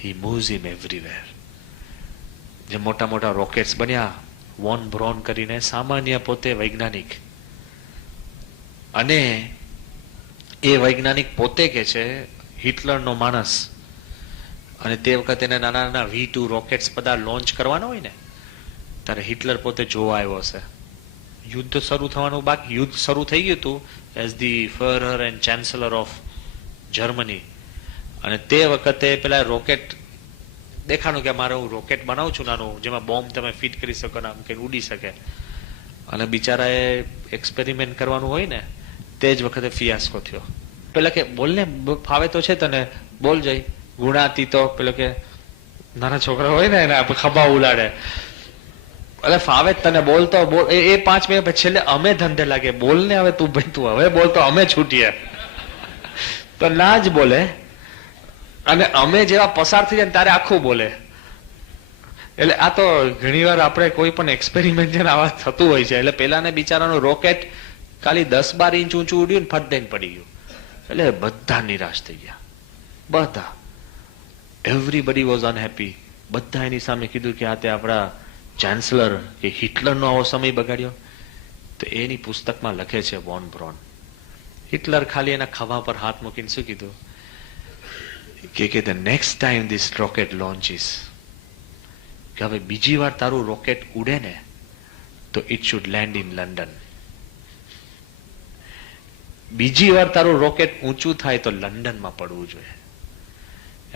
he moves him everywhere. જે મોટા મોટા રોકેટ્સ બન્યા, વોન બ્રોન કરીને, સામાન્ય પોતે વૈજ્ઞાનિક, અને એ વૈજ્ઞાનિક પોતે કે છે હિટલરનો માણસ. અને તે વખતે એને નાના નાના V2 રોકેટ્સ બધા લોન્ચ કરવાના હોય ને, ત્યારે હિટલર પોતે જોવા આવ્યો હશે. યુદ્ધ શરૂ થવાનું બાકી, યુદ્ધ શરૂ થઈ ગયું હતું as the Fuhrer and chancellor of Germany. અને તે વખતે પેલા રોકેટ દેખાણું કે મારે હું રોકેટ બનાવું છું નાનું, જેમાં બોમ્બ તમે ફિટ કરી શકો ને આમ કે ઉડી શકે. અને બિચારાએ એક્સપેરિમેન્ટ કરવાનું હોય ને, તે જ વખતે ફિયાસ્કો થયો. પેલા કે બોલ ને, ફાવે તો છે તને, બોલ જઈ. ગુણાતી તો પેલો કે નાના છોકરા હોય ને એને ખભા ઉલાડે, એટલે ફાવે તને, બોલતો બોલ. એ 5 મિનિટ પછી છેલ્લે અમે ધંધે લાગે, બોલ ને હવે તું, ભાઈ તું હવે બોલ તો અમે છૂટીએ. તો ના જ બોલે, અને અમે જેવા પસાર થઈ જાય તારે આખું બોલે. એટલે આ તો ઘણી વાર આપણે કોઈ પણ એક્સપેરિમેન્ટ છે ને આવા થતું હોય છે. એટલે પેલાને બિચારાનું રોકેટ ખાલી 10-12 ઇંચ ઊંચું ઉડ્યું ને ફટ દઈને પડી ગયું. એટલે બધા નિરાશ થઈ ગયા, બધા. Everybody was unhappy. બધા એની સામે કીધું કે આ તે આપણા ચાન્સલર કે હિટલરનો આવો સમય બગાડ્યો. તો એની પુસ્તકમાં લખે છે વોન બ્રોન, હિટલર ખાલી એના ખભા પર હાથ મૂકીને શું કીધું કે the next time this rocket launches, કે હવે બીજી વાર તારું રોકેટ ઉડે ને તો it should land in London. બીજી વાર તારું રોકેટ ઊંચું થાય તો લંડનમાં પડવું જોઈએ.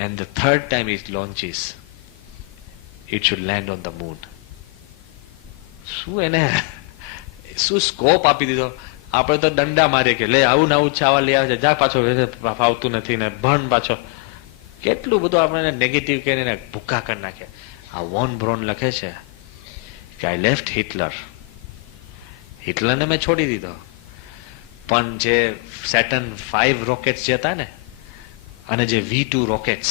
And the third time it launches, it should land on the moon. શું એને શું સ્કોપ આપી દીધો. આપણે તો દંડા મારીએ કે લે આવું ને આવું ચાવા લઈ આવે છે, જા પાછો, ફાવતું નથી ને ભણ પાછો. કેટલું બધું આપણે નેગેટિવ કહીને ભૂકા કરી નાખે. આ વોન બ્રોન લખે છે કે આઈ લેફ્ટ હિટલર. હિટલરને મેં છોડી દીધો, પણ જે સેટર્ન 5 રોકેટ્સ જે હતા ને, અને જે V2 રોકેટ્સ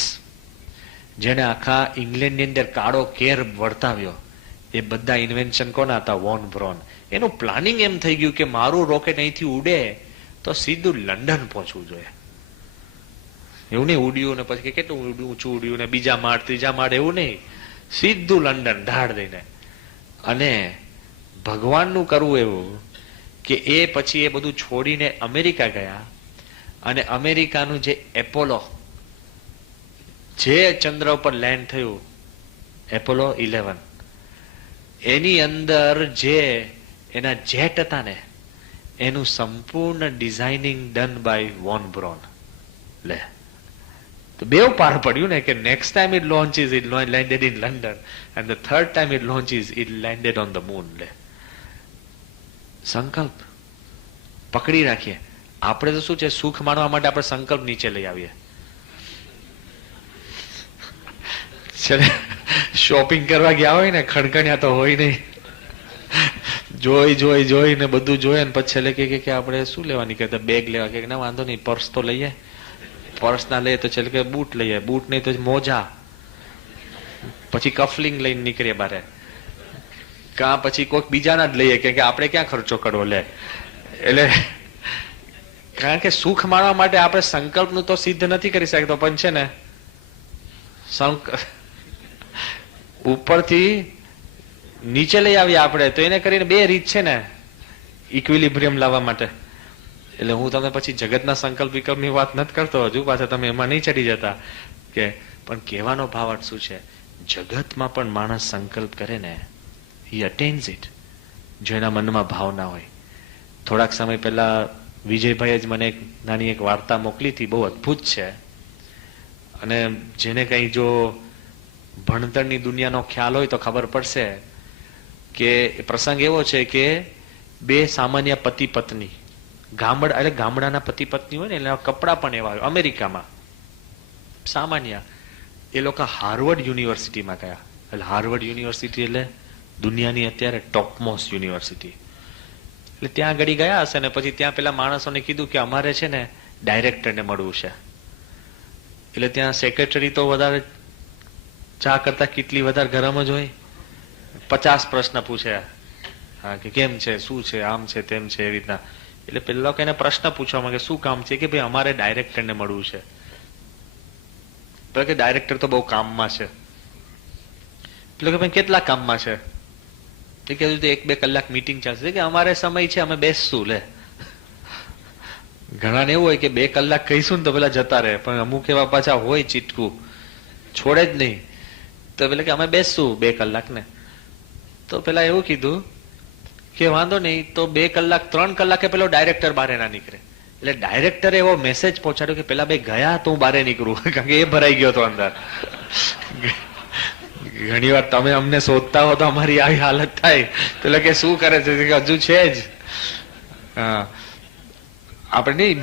જેને આખા ઇંગ્લેન્ડની અંદર કાળો કેર વર્તાવ્યો, એ બધા ઇન્વેન્શન કોના હતા? Von Braun. એનું પ્લાનિંગ એમ થઈ ગયું કે મારું રોકેટ અહીંથી ઉડે તો સીધું લંડન પહોંચવું જોઈએ. એવું નહીં ઉડ્યું ને પછી કેટલું ઊંચું ઉડ્યું ને બીજા માળ ત્રીજા માળ, એવું નહીં, સીધું લંડન ઢાળ દઈને. અને ભગવાનનું કરવું એવું કે એ પછી એ બધું છોડીને અમેરિકા ગયા. અને અમેરિકાનું જે એપોલો જે ચંદ્ર ઉપર લેન્ડ થયું, એપોલો 11, એની અંદર જે એના જેટ હતા ને, એનું સંપૂર્ણ designing done by von Braun. લે તો બેવ પાર પડ્યું ને કે next time it launches it landed in London, and the third time it launches it landed on the moon. લે સંકલ્પ પકડી રાખીએ. આપણે તો શું છે, સુખ માણવા માટે આપણે સંકલ્પ નીચે લઈ આવીએ. શોપિંગ કરવા ગયા હોય ને, ખડખડિયા તો હોય નહીં, જોઈ ને બધું જોઈએ ને પછી છેલ્લે કે આપણે શું લેવાની કહેતા, બેગ લેવા કે ના વાંધો નહીં પર્સ તો લઈએ, પર્સ ના લઈએ તો ચાલે કે બૂટ લઈએ, બૂટ નહીં તો મોજા, પછી કફલિંગ લઈને નીકળીએ બારે, કાં પછી કોઈક બીજાના જ લઈએ કે આપણે ક્યાં ખર્ચો કરવો લે. એટલે કારણ કે સુખ માણવા માટે આપણે સંકલ્પનું તો સિદ્ધ નથી કરી શકતો, પણ છે ને ઉપરથી નીચે લઈ આવીએ આપણે તો એને કરીને બે રીત છે ને ઇક્વિલિબ્રિયમ લાવવા માટે. એટલે હું તમને પછી જગતના સંકલ્પ વિકલ્પની વાત નથી કરતો, હજુ પાછા તમે એમાં નહીં ચડી જતા. કે પણ કહેવાનો ભાવ અર્થ શું છે, જગતમાં પણ માણસ સંકલ્પ કરે ને, he attains it, જો એના મનમાં ભાવ ના હોય. થોડાક સમય પહેલા વિજયભાઈએ જ મને એક નાની એક વાર્તા મોકલી હતી, બહુ અદભુત છે. અને જેને કઈ જો ભણતરની દુનિયાનો ખ્યાલ હોય તો ખબર પડશે કે પ્રસંગ એવો છે કે બે સામાન્ય પતિ પત્ની, ગામડાના પતિ પત્ની હોય ને એટલે કપડા પણ એવા હોય. અમેરિકામાં સામાન્ય એ લોકો હાર્વર્ડ યુનિવર્સિટીમાં ગયા. એટલે હાર્વર્ડ યુનિવર્સિટી એટલે દુનિયાની અત્યારે ટોપમોસ્ટ યુનિવર્સિટી. એટલે ત્યાં આગળ ગયા હશે ને પછી ત્યાં પેલા માણસોને કીધું કે અમારે છે ને ડાયરેક્ટરને મળવું છે. એટલે ત્યાં સેક્રેટરી તો વધારે ચા કરતા કેટલી વધારે ગરમ જ હોય, 50 પ્રશ્ન પૂછે. હા કે કેમ છે, શું છે, આમ છે, તેમ છે, એવી રીતના. એટલે પેલા લોકો એને પ્રશ્ન પૂછવામાં કે શું કામ છે, કે ભાઈ અમારે ડાયરેક્ટરને મળવું છે. કે ડાયરેક્ટર તો બહુ કામમાં છે. એટલે કે ભાઈ કેટલા કામમાં છે, એ કીધું 1-2 કલાક મીટિંગ ચાલશે. કે અમારે સમય છે, અમે બેસશું. લે ઘણા ને એવું હોય કે 2 કલાક કહીશું ને તો પેલા જતા રહે, પણ અમુક એવા પાછા હોય ચીટકું, છોડે જ નહીં. તો પેલા કે અમે બેસશું 2 કલાક ને. તો પેલા એવું કીધું કે વાંધો નહીં, તો 2 કલાક 3 કલાકે પેલો ડાયરેક્ટર બારે ના નીકળે. એટલે ડાયરેક્ટરે એવો મેસેજ પહોંચાડ્યો કે પેલા બે ગયા તો હું બારે નીકળું, કારણ કે એ ભરાઈ ગયો હતો અંદર. ઘણી વાર તમે અમને શોધતા હો તો અમારી આવી હાલત થાય. પેલો કે શું કરે છે, હજુ છે જ. હા, આપણે નહીં,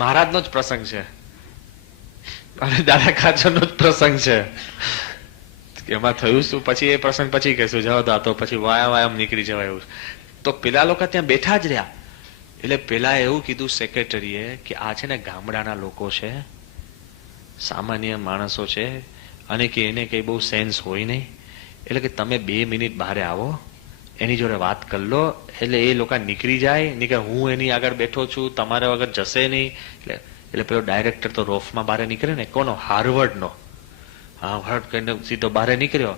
મહારાજ નો જ પ્રસંગ છે અને દાદા ખાચર નો જ પ્રસંગ છે. એમાં થયું શું પછી એ પ્રસંગ પછી કહેશું, જવા દો, તો પછી વાયામ નીકળી જવાય એવું. તો પેલા લોકો ત્યાં બેઠા જ રહ્યા. એટલે પેલા એવું કીધું સેક્રેટરીએ કે આ છે ને ગામડાના લોકો છે, સામાન્ય માણસો છે, અને કે એને કઈ બહુ સેન્સ હોય નહીં. એટલે કે તમે 2 મિનિટ બહાર આવો, એની જોડે વાત કરી લો. એટલે એ લોકો નીકળી જાય, નહીં કે હું એની આગળ બેઠો છું, તમારે વગર જશે નહીં. એટલે પેલો ડાયરેક્ટર તો રોફમાં બહાર નીકળે ને, કોનો? હાર્વર્ડનો. હાર્વર્ડ કહીને સીધો બહાર નીકળ્યો.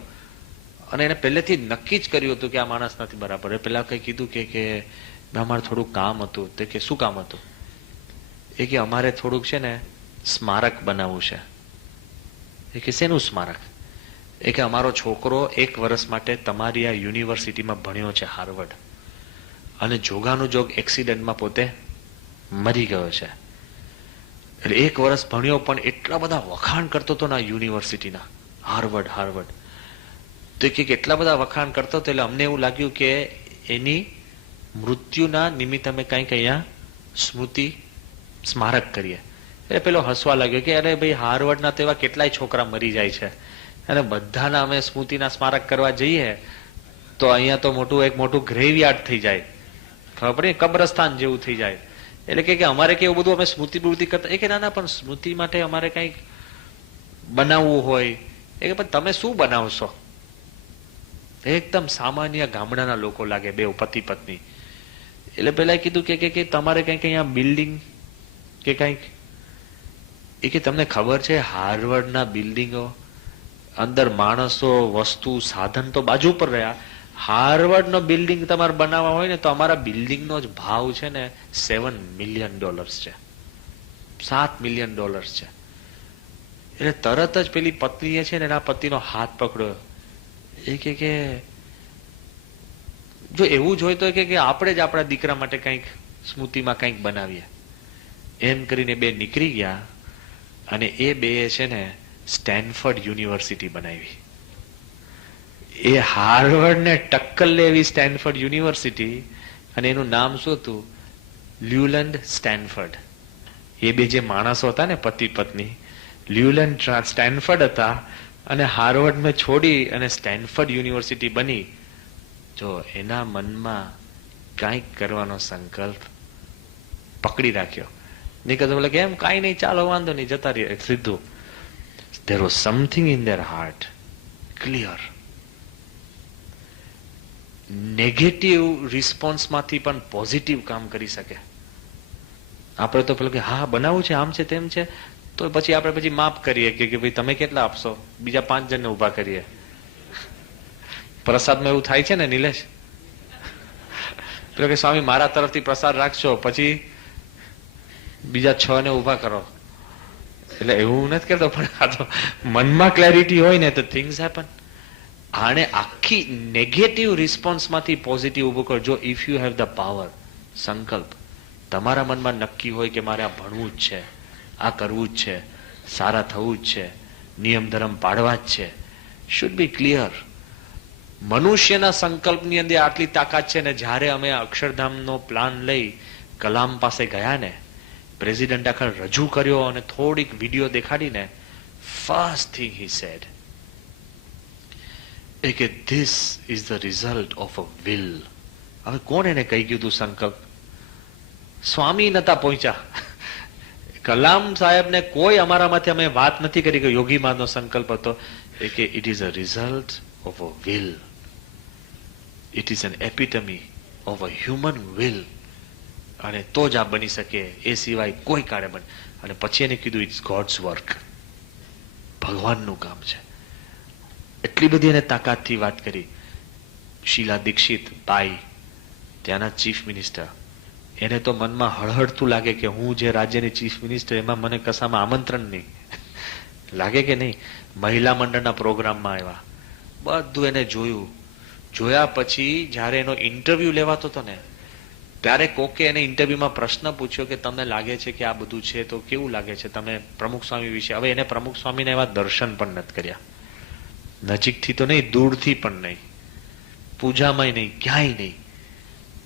અને એને પહેલેથી નક્કી જ કર્યું હતું કે આ માણસ નથી બરાબર. એ પેલા કઈ કીધું કે અમારે થોડું કામ હતું. તે કે શું કામ હતું? એ કે અમારે થોડુંક છે ને સ્મારક બનાવવું છે. એ કે શેનું સ્મારક? એ કે અમારો છોકરો 1 વર્ષ માટે તમારી આ યુનિવર્સિટીમાં ભણ્યો છે, હાર્વર્ડ, અને જોગાનું જોગ એક્સિડન્ટમાં પોતે મરી ગયો છે. એટલે 1 વર્ષ ભણ્યો પણ એટલા બધા વખાણ કરતો હતો ને યુનિવર્સિટીના, હાર્વર્ડ. તો કે કેટલા બધા વખાણ કરતો હતો. એટલે અમને એવું લાગ્યું કે એની મૃત્યુના નિમિત્તે અમે કંઈક અહીંયા સ્મૃતિ સ્મારક કરીએ. એટલે પેલો હસવા લાગ્યો કે અરે ભાઈ, હાર્વર્ડના તો એવા કેટલાય છોકરા મરી જાય છે, અને બધાના અમે સ્મૃતિના સ્મારક કરવા જઈએ તો અહીંયા તો મોટું ગ્રેવયાર્ડ થઈ જાય, ખબર પડે, કબ્રસ્તાન જેવું થઈ જાય. એટલે કે અમારે કે એવું બધું અમે સ્મૃતિ કરતા. એ કે ના, પણ સ્મૃતિ માટે અમારે કંઈક બનાવવું હોય. એ કે પણ તમે શું બનાવશો? એકદમ સામાન્ય ગામડાના લોકો લાગે, 2 પતિ પત્ની. એટલે પેલા કીધું કે તમારે કંઈક અહીંયા બિલ્ડિંગ કે કંઈક. એ કે તમને ખબર છે હાર્વર્ડના બિલ્ડિંગો અંદર માણસો, વસ્તુ, સાધન તો બાજુ પર રહ્યા. હાર્વર્ડનો બિલ્ડિંગ તમારે બનાવવા હોય ને તો અમારા બિલ્ડિંગનો જ ભાવ છે ને $7 મિલિયન છે, $7 મિલિયન છે. એટલે તરત જ પેલી પત્નીએ છે ને એના પતિનો હાથ પકડ્યો. એ કે જો એવું જ હોય તો કે આપણે જ આપણા દીકરા માટે કંઈક સ્મૃતિમાં કંઈક બનાવીએ. એમ કરીને 2 નીકળી ગયા, અને એ 2 છે ને સ્ટેનફર્ડ યુનિવર્સિટી બનાવી. એ હાર્વર્ડ ને ટક્કર લે એવી સ્ટેનફર્ડ યુનિવર્સિટી, અને એનું નામ શું હતું? લ્યુલેન્ડ સ્ટેનફર્ડ. એ 2 જે માણસો હતા ને પતિ પત્ની, લ્યુલેન્ડ સ્ટેનફર્ડ હતા, અને હાર્વર્ડ ને છોડી અને સ્ટેનફર્ડ યુનિવર્સિટી બની. જો એના મનમાં કંઈક કરવાનો સંકલ્પ પકડી રાખ્યો. નીકળતો બોલે કે એમ કાંઈ નહીં, ચાલો વાંધો નહીં, જતા રહીએ સીધું. There was something in their heart, clear. Negative રિસ્પોન્સમાંથી પણ પોઝિટિવ કામ કરી શકે. આપણે તો પેલું કે હા બનાવવું છે, આમ છે, તેમ છે, તો પછી આપણે પછી માફ કરીએ કે ભાઈ તમે કેટલા આપશો, બીજા 5 જણને ઉભા કરીએ. પ્રસાદમાં એવું થાય છે ને નિલેશ, પેલો કે સ્વામી મારા તરફથી પ્રસાદ રાખશો, પછી બીજા 6 ને ઉભા કરો. એટલે એવું નથી કરતો, પણ આ તો મનમાં ક્લેરિટી હોય ને તો થિંગ્સ હેપન. આને આખી નેગેટિવ રિસ્પોન્સમાંથી પોઝિટિવ ઉભું કરો. જો if you have the power, સંકલ્પ તમારા મનમાં નક્કી હોય કે મારે આ ભણવું જ છે, આ કરવું જ છે, સારા થવું જ છે, નિયમ ધર્મ પાડવા જ છે, શુડ બી ક્લિયર. મનુષ્યના સંકલ્પની અંદર આટલી તાકાત છે ને. જ્યારે અમે અક્ષરધામનો પ્લાન લઈ કલામ પાસે ગયા ને, પ્રેસિડેન્ટ આખર રજૂ કર્યો અને થોડીક વિડીયો દેખાડીને, ફર્સ્ટ થિંગ હી સેડ કે this is the result of a will. હવે કોણ એને કહી ગયું તું સંકલ્પ? સ્વામી નતા પહોંચ્યા. કલામ સાહેબને કોઈ અમારામાંથી અમે વાત નથી કરી કે યોગીમાનો સંકલ્પ હતો. એ કે it is a result of a will. It is an epitome of a human will. અને તો જ આ બની શકે, એ સિવાય કોઈ કાળે બને. અને પછી એને કીધું ઇટ્સ ગોડ્સ વર્ક, ભગવાનનું કામ છે. એટલી બધી એને તાકાતથી વાત કરી. શીલા દીક્ષિત બાઈ, ત્યાંના ચીફ મિનિસ્ટર, એને તો મનમાં હળહળતું લાગે કે હું જે રાજ્યની ચીફ મિનિસ્ટર, એમાં મને કશામાં આમંત્રણ નહીં લાગે કે નહીં. મહિલા મંડળના પ્રોગ્રામમાં આવ્યા, બધું એને જોયું. જોયા પછી જ્યારે એનો ઇન્ટરવ્યુ લેવાતો હતો ને, ત્યારે કોકે એને ઇન્ટરવ્યુમાં પ્રશ્ન પૂછ્યો કે તમને લાગે છે કે આ બધું છે તો કેવું લાગે છે તમે પ્રમુખ સ્વામી વિશે? હવે એને પ્રમુખ સ્વામીને એવા દર્શન પણ નથી કર્યા, નજીકથી તો નહીં, દૂરથી પણ નહીં, પૂજામાં નહીં, ક્યાંય નહીં.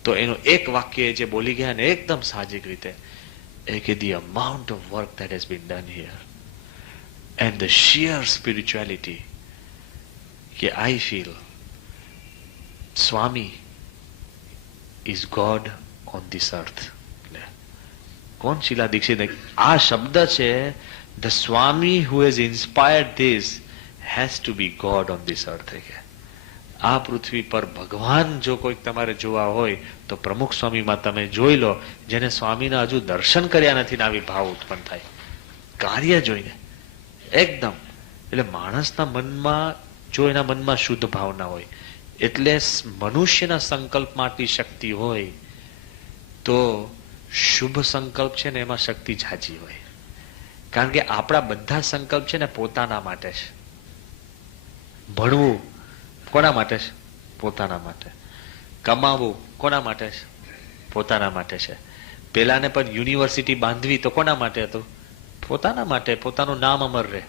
તો એનું એક વાક્ય જે બોલી ગયા ને એકદમ સાહજિક રીતે, એ કે the amount of work that has been done here and the sheer spirituality, કે I feel Swami is God on this earth. કોણ? શીલા દીક્ષિત. આ શબ્દ છે, the Swami who has inspired this has to be God on this earth. આ પૃથ્વી પર ભગવાન જો કોઈક તમારે જોવા હોય તો પ્રમુખ સ્વામીમાં તમે જોઈ લો, જેને સ્વામીના હજુ દર્શન કર્યા નથી ને આવી ભાવ ઉત્પન્ન થાય કાર્ય જોઈને એકદમ. એટલે માણસના મનમાં, જો એના મનમાં શુદ્ધ ભાવના હોય, એટલે મનુષ્યના સંકલ્પમાં આટલી શક્તિ હોય, તો શુભ સંકલ્પ છે ને એમાં શક્તિ ઝાઝી હોય. કારણ કે આપણા બધા સંકલ્પ છે ને પોતાના માટે છે. ભણવું કોના માટે છે? પોતાના માટે. કમાવું કોના માટે છે? પોતાના માટે છે. પેલાને પણ યુનિવર્સિટી બાંધવી તો કોના માટે હતું? પોતાના માટે, પોતાનું નામ અમર રહે.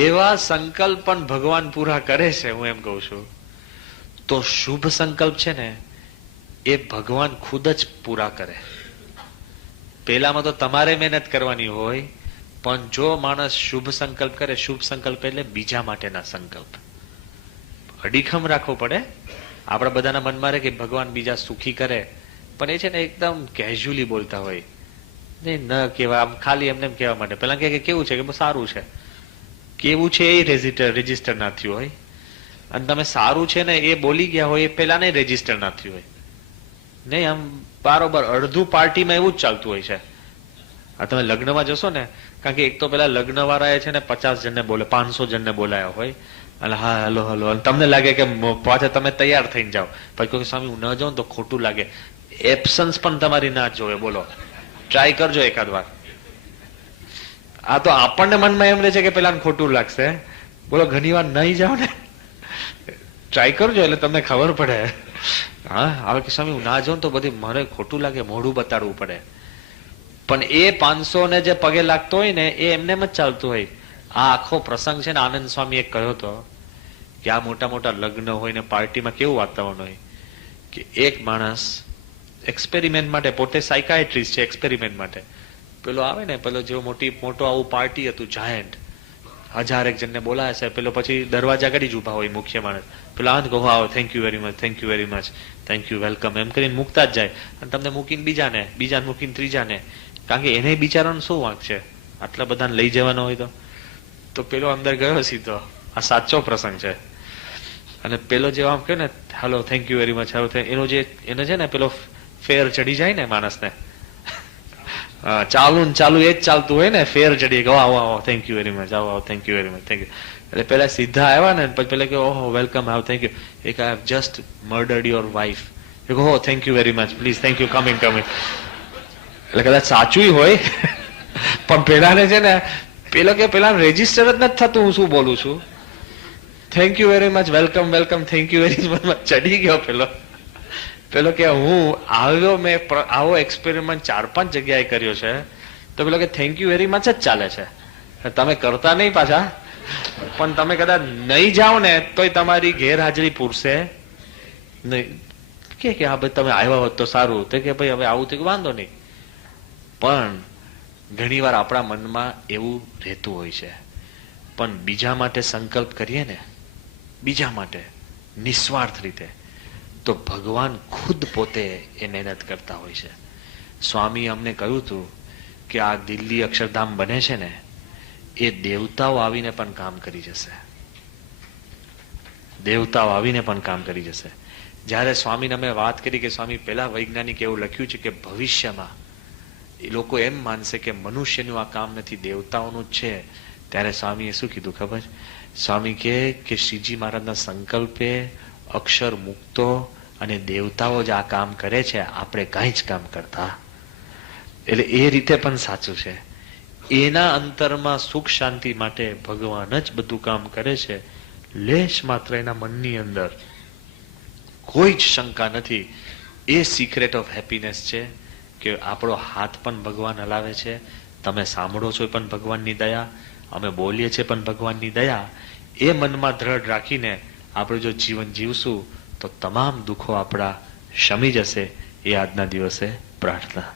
એવા સંકલ્પ પણ ભગવાન પૂરા કરે છે. હું એમ કહું છું, તો શુભ સંકલ્પ છે ને એ ભગવાન ખુદ જ પૂરા કરે. પેલામાં તો તમારે મહેનત કરવાની હોય, પણ જો માણસ શુભ સંકલ્પ કરે, શુભ સંકલ્પ એટલે બીજા માટેના સંકલ્પ, અડીખમ રાખવો પડે. આપણા બધાના મનમાં રહે કે ભગવાન બીજા સુખી કરે, પણ એ છે ને એકદમ કેઝ્યુઅલી બોલતા હોય, નહીં ન કેવા, આમ ખાલી એમને એમ કહેવા માટે. પેલા કે કેવું છે, કે સારું છે. કેવું છે એ રજીસ્ટર ના થયું હોય, અને તમે સારું છે ને એ બોલી ગયા હોય, એ પેલા નહીં રજીસ્ટર ના થયું હોય. નહીં, આમ બરાબર અડધું પાર્ટીમાં એવું જ ચાલતું હોય છે. આ તમે લગ્નમાં જશો ને, કારણ કે એક તો પેલા લગ્ન વાળા છે ને 50 જણને બોલે, 500 જણને બોલાયા હોય, અને હા હલો હલો, અને તમને લાગે કે પાછા તમે તૈયાર થઈને જાઓ, પછી કોઈ સ્વામી હું ન જાઉં તો ખોટું લાગે. એબ્સન્સ પણ તમારી ના જોવે. બોલો, ટ્રાય કરજો એકાદ વાર. આ તો આપણને મનમાં એમ રહે છે કે પેલા ખોટું લાગશે. બોલો, ઘણી વાર નહીં જાઓ ને, ટ્રાય કરજો એટલે તમને ખબર પડે. હા, હવે કે સ્વામી હું ના જાઉં તો બધી મને ખોટું લાગે, મોઢું બતાડવું પડે. પણ એ 500 ને જે પગે લાગતો હોય ને એ એમને જ ચાલતું હોય. આ આખો પ્રસંગ છે ને, આનંદ સ્વામી એક કહ્યો હતો કે આ મોટા મોટા લગ્ન હોય ને પાર્ટીમાં કેવું વાતાવરણ હોય કે એક માણસ એક્સપેરિમેન્ટ માટે, પોતે સાયકાઇટ્રિસ્ટ છે, એક્સપેરિમેન્ટ માટે પેલો આવે ને, પેલો જેવો મોટો આવું પાર્ટી હતું, જાયન્ટ, 1000 જણને બોલાવે છે, પેલો પછી દરવાજા આગળ જ ઉભા હોય મુખ્ય માણસ, પેલો આંધ કહો આવો, thank you very much, thank you very much, thank you, welcome એમ કરીને મૂકતા જ જાય, અને તમને મૂકીને બીજાને મૂકીને ત્રીજાને, કારણ કે એને બિચારાનો શું વાંક છે આટલા બધાને લઈ જવાનો હોય તો પેલો અંદર ગયો સીધો. આ સાચો પ્રસંગ છે. અને પેલો જે આમ કહે ને hello, thank you very much, એનો છે ને પેલો ફેર ચડી જાય ને માણસને, ચાલુ એ જ ચાલતું હોય ને, ફેર ચડી ગયો, આવો આવો, થેન્ક યુ વેરી મચ, આવો આવો, thank you very much, thank you. એટલે પેલા સીધા આવ્યા ને પછી પેલા કે ઓહો વેલકમ, હાવ, થેન્ક યુ. એક I have just murdered your wife. ઓહો thank you very much, please, thank you, coming. એટલે કદાચ સાચું હોય પણ પેલાને છે ને પેલો કે પેલા રેજીસ્ટર જ નથી થતું હું શું બોલું છું. Thank you very much, welcome welcome, thank you very much, ચડી ગયો પેલો કે હું મેં આવો એક્સપેરિમેન્ટ 4-5 જગ્યાએ કર્યો છે. તો પેલો કે થેન્ક યુ વેરી મચ જ ચાલે છે, તમે કરતા નહીં પાછા, પણ તમે કદાચ નહીં જાઓ ને તોય તમારી ગેરહાજરી પૂરશે નહીં. કે હા ભાઈ તમે આવ્યા હોત તો સારું, તો કે ભાઈ હવે આવું તો વાંધો નહીં. પણ ઘણી વાર આપણા મનમાં એવું રહેતું હોય છે. પણ બીજા માટે સંકલ્પ કરીએ ને, બીજા માટે નિસ્વાર્થ રીતે, તો ભગવાન ખુદ પોતે એ મહેનત કરતા હોય છે. સ્વામી અમને કહ્યું હતું કે આ દિલ્હી અક્ષરધામ બને છે ને એ દેવતાઓ આવીને પણ કામ કરી જશે. દેવતાઓ આવીને પણ કામ કરી જશે. જ્યારે સ્વામીને અમે વાત કરી કે સ્વામી પેલા વૈજ્ઞાનિક એવું લખ્યું છે કે ભવિષ્યમાં એ લોકો એમ માનશે કે મનુષ્યનું આ કામ નથી, દેવતાઓનું જ છે. ત્યારે સ્વામીએ શું કીધું ખબર? સ્વામી કે શ્રીજી મહારાજના સંકલ્પે અક્ષર મુક્તો અને દેવતાઓ જ આ કામ કરે છે, આપણે કાંઈ જ કામ કરતા. એટલે એ રીતે પણ સાચું છે. એના અંતરમાં સુખ શાંતિ માટે ભગવાન જ બધું કામ કરે છે. લેશ માત્ર એના મનની અંદર કોઈ જ શંકા નથી. એ સિક્રેટ ઓફ હેપીનેસ છે કે આપણો હાથ પણ ભગવાન હલાવે છે, તમે સાંભળો છો પણ ભગવાનની દયા, અમે બોલીએ છીએ પણ ભગવાનની દયા. એ મનમાં દ્રઢ રાખીને આપણે જો જીવન જીવશું તો તમામ દુઃખો આપણા શમી જશે. એ આજના દિવસે પ્રાર્થના.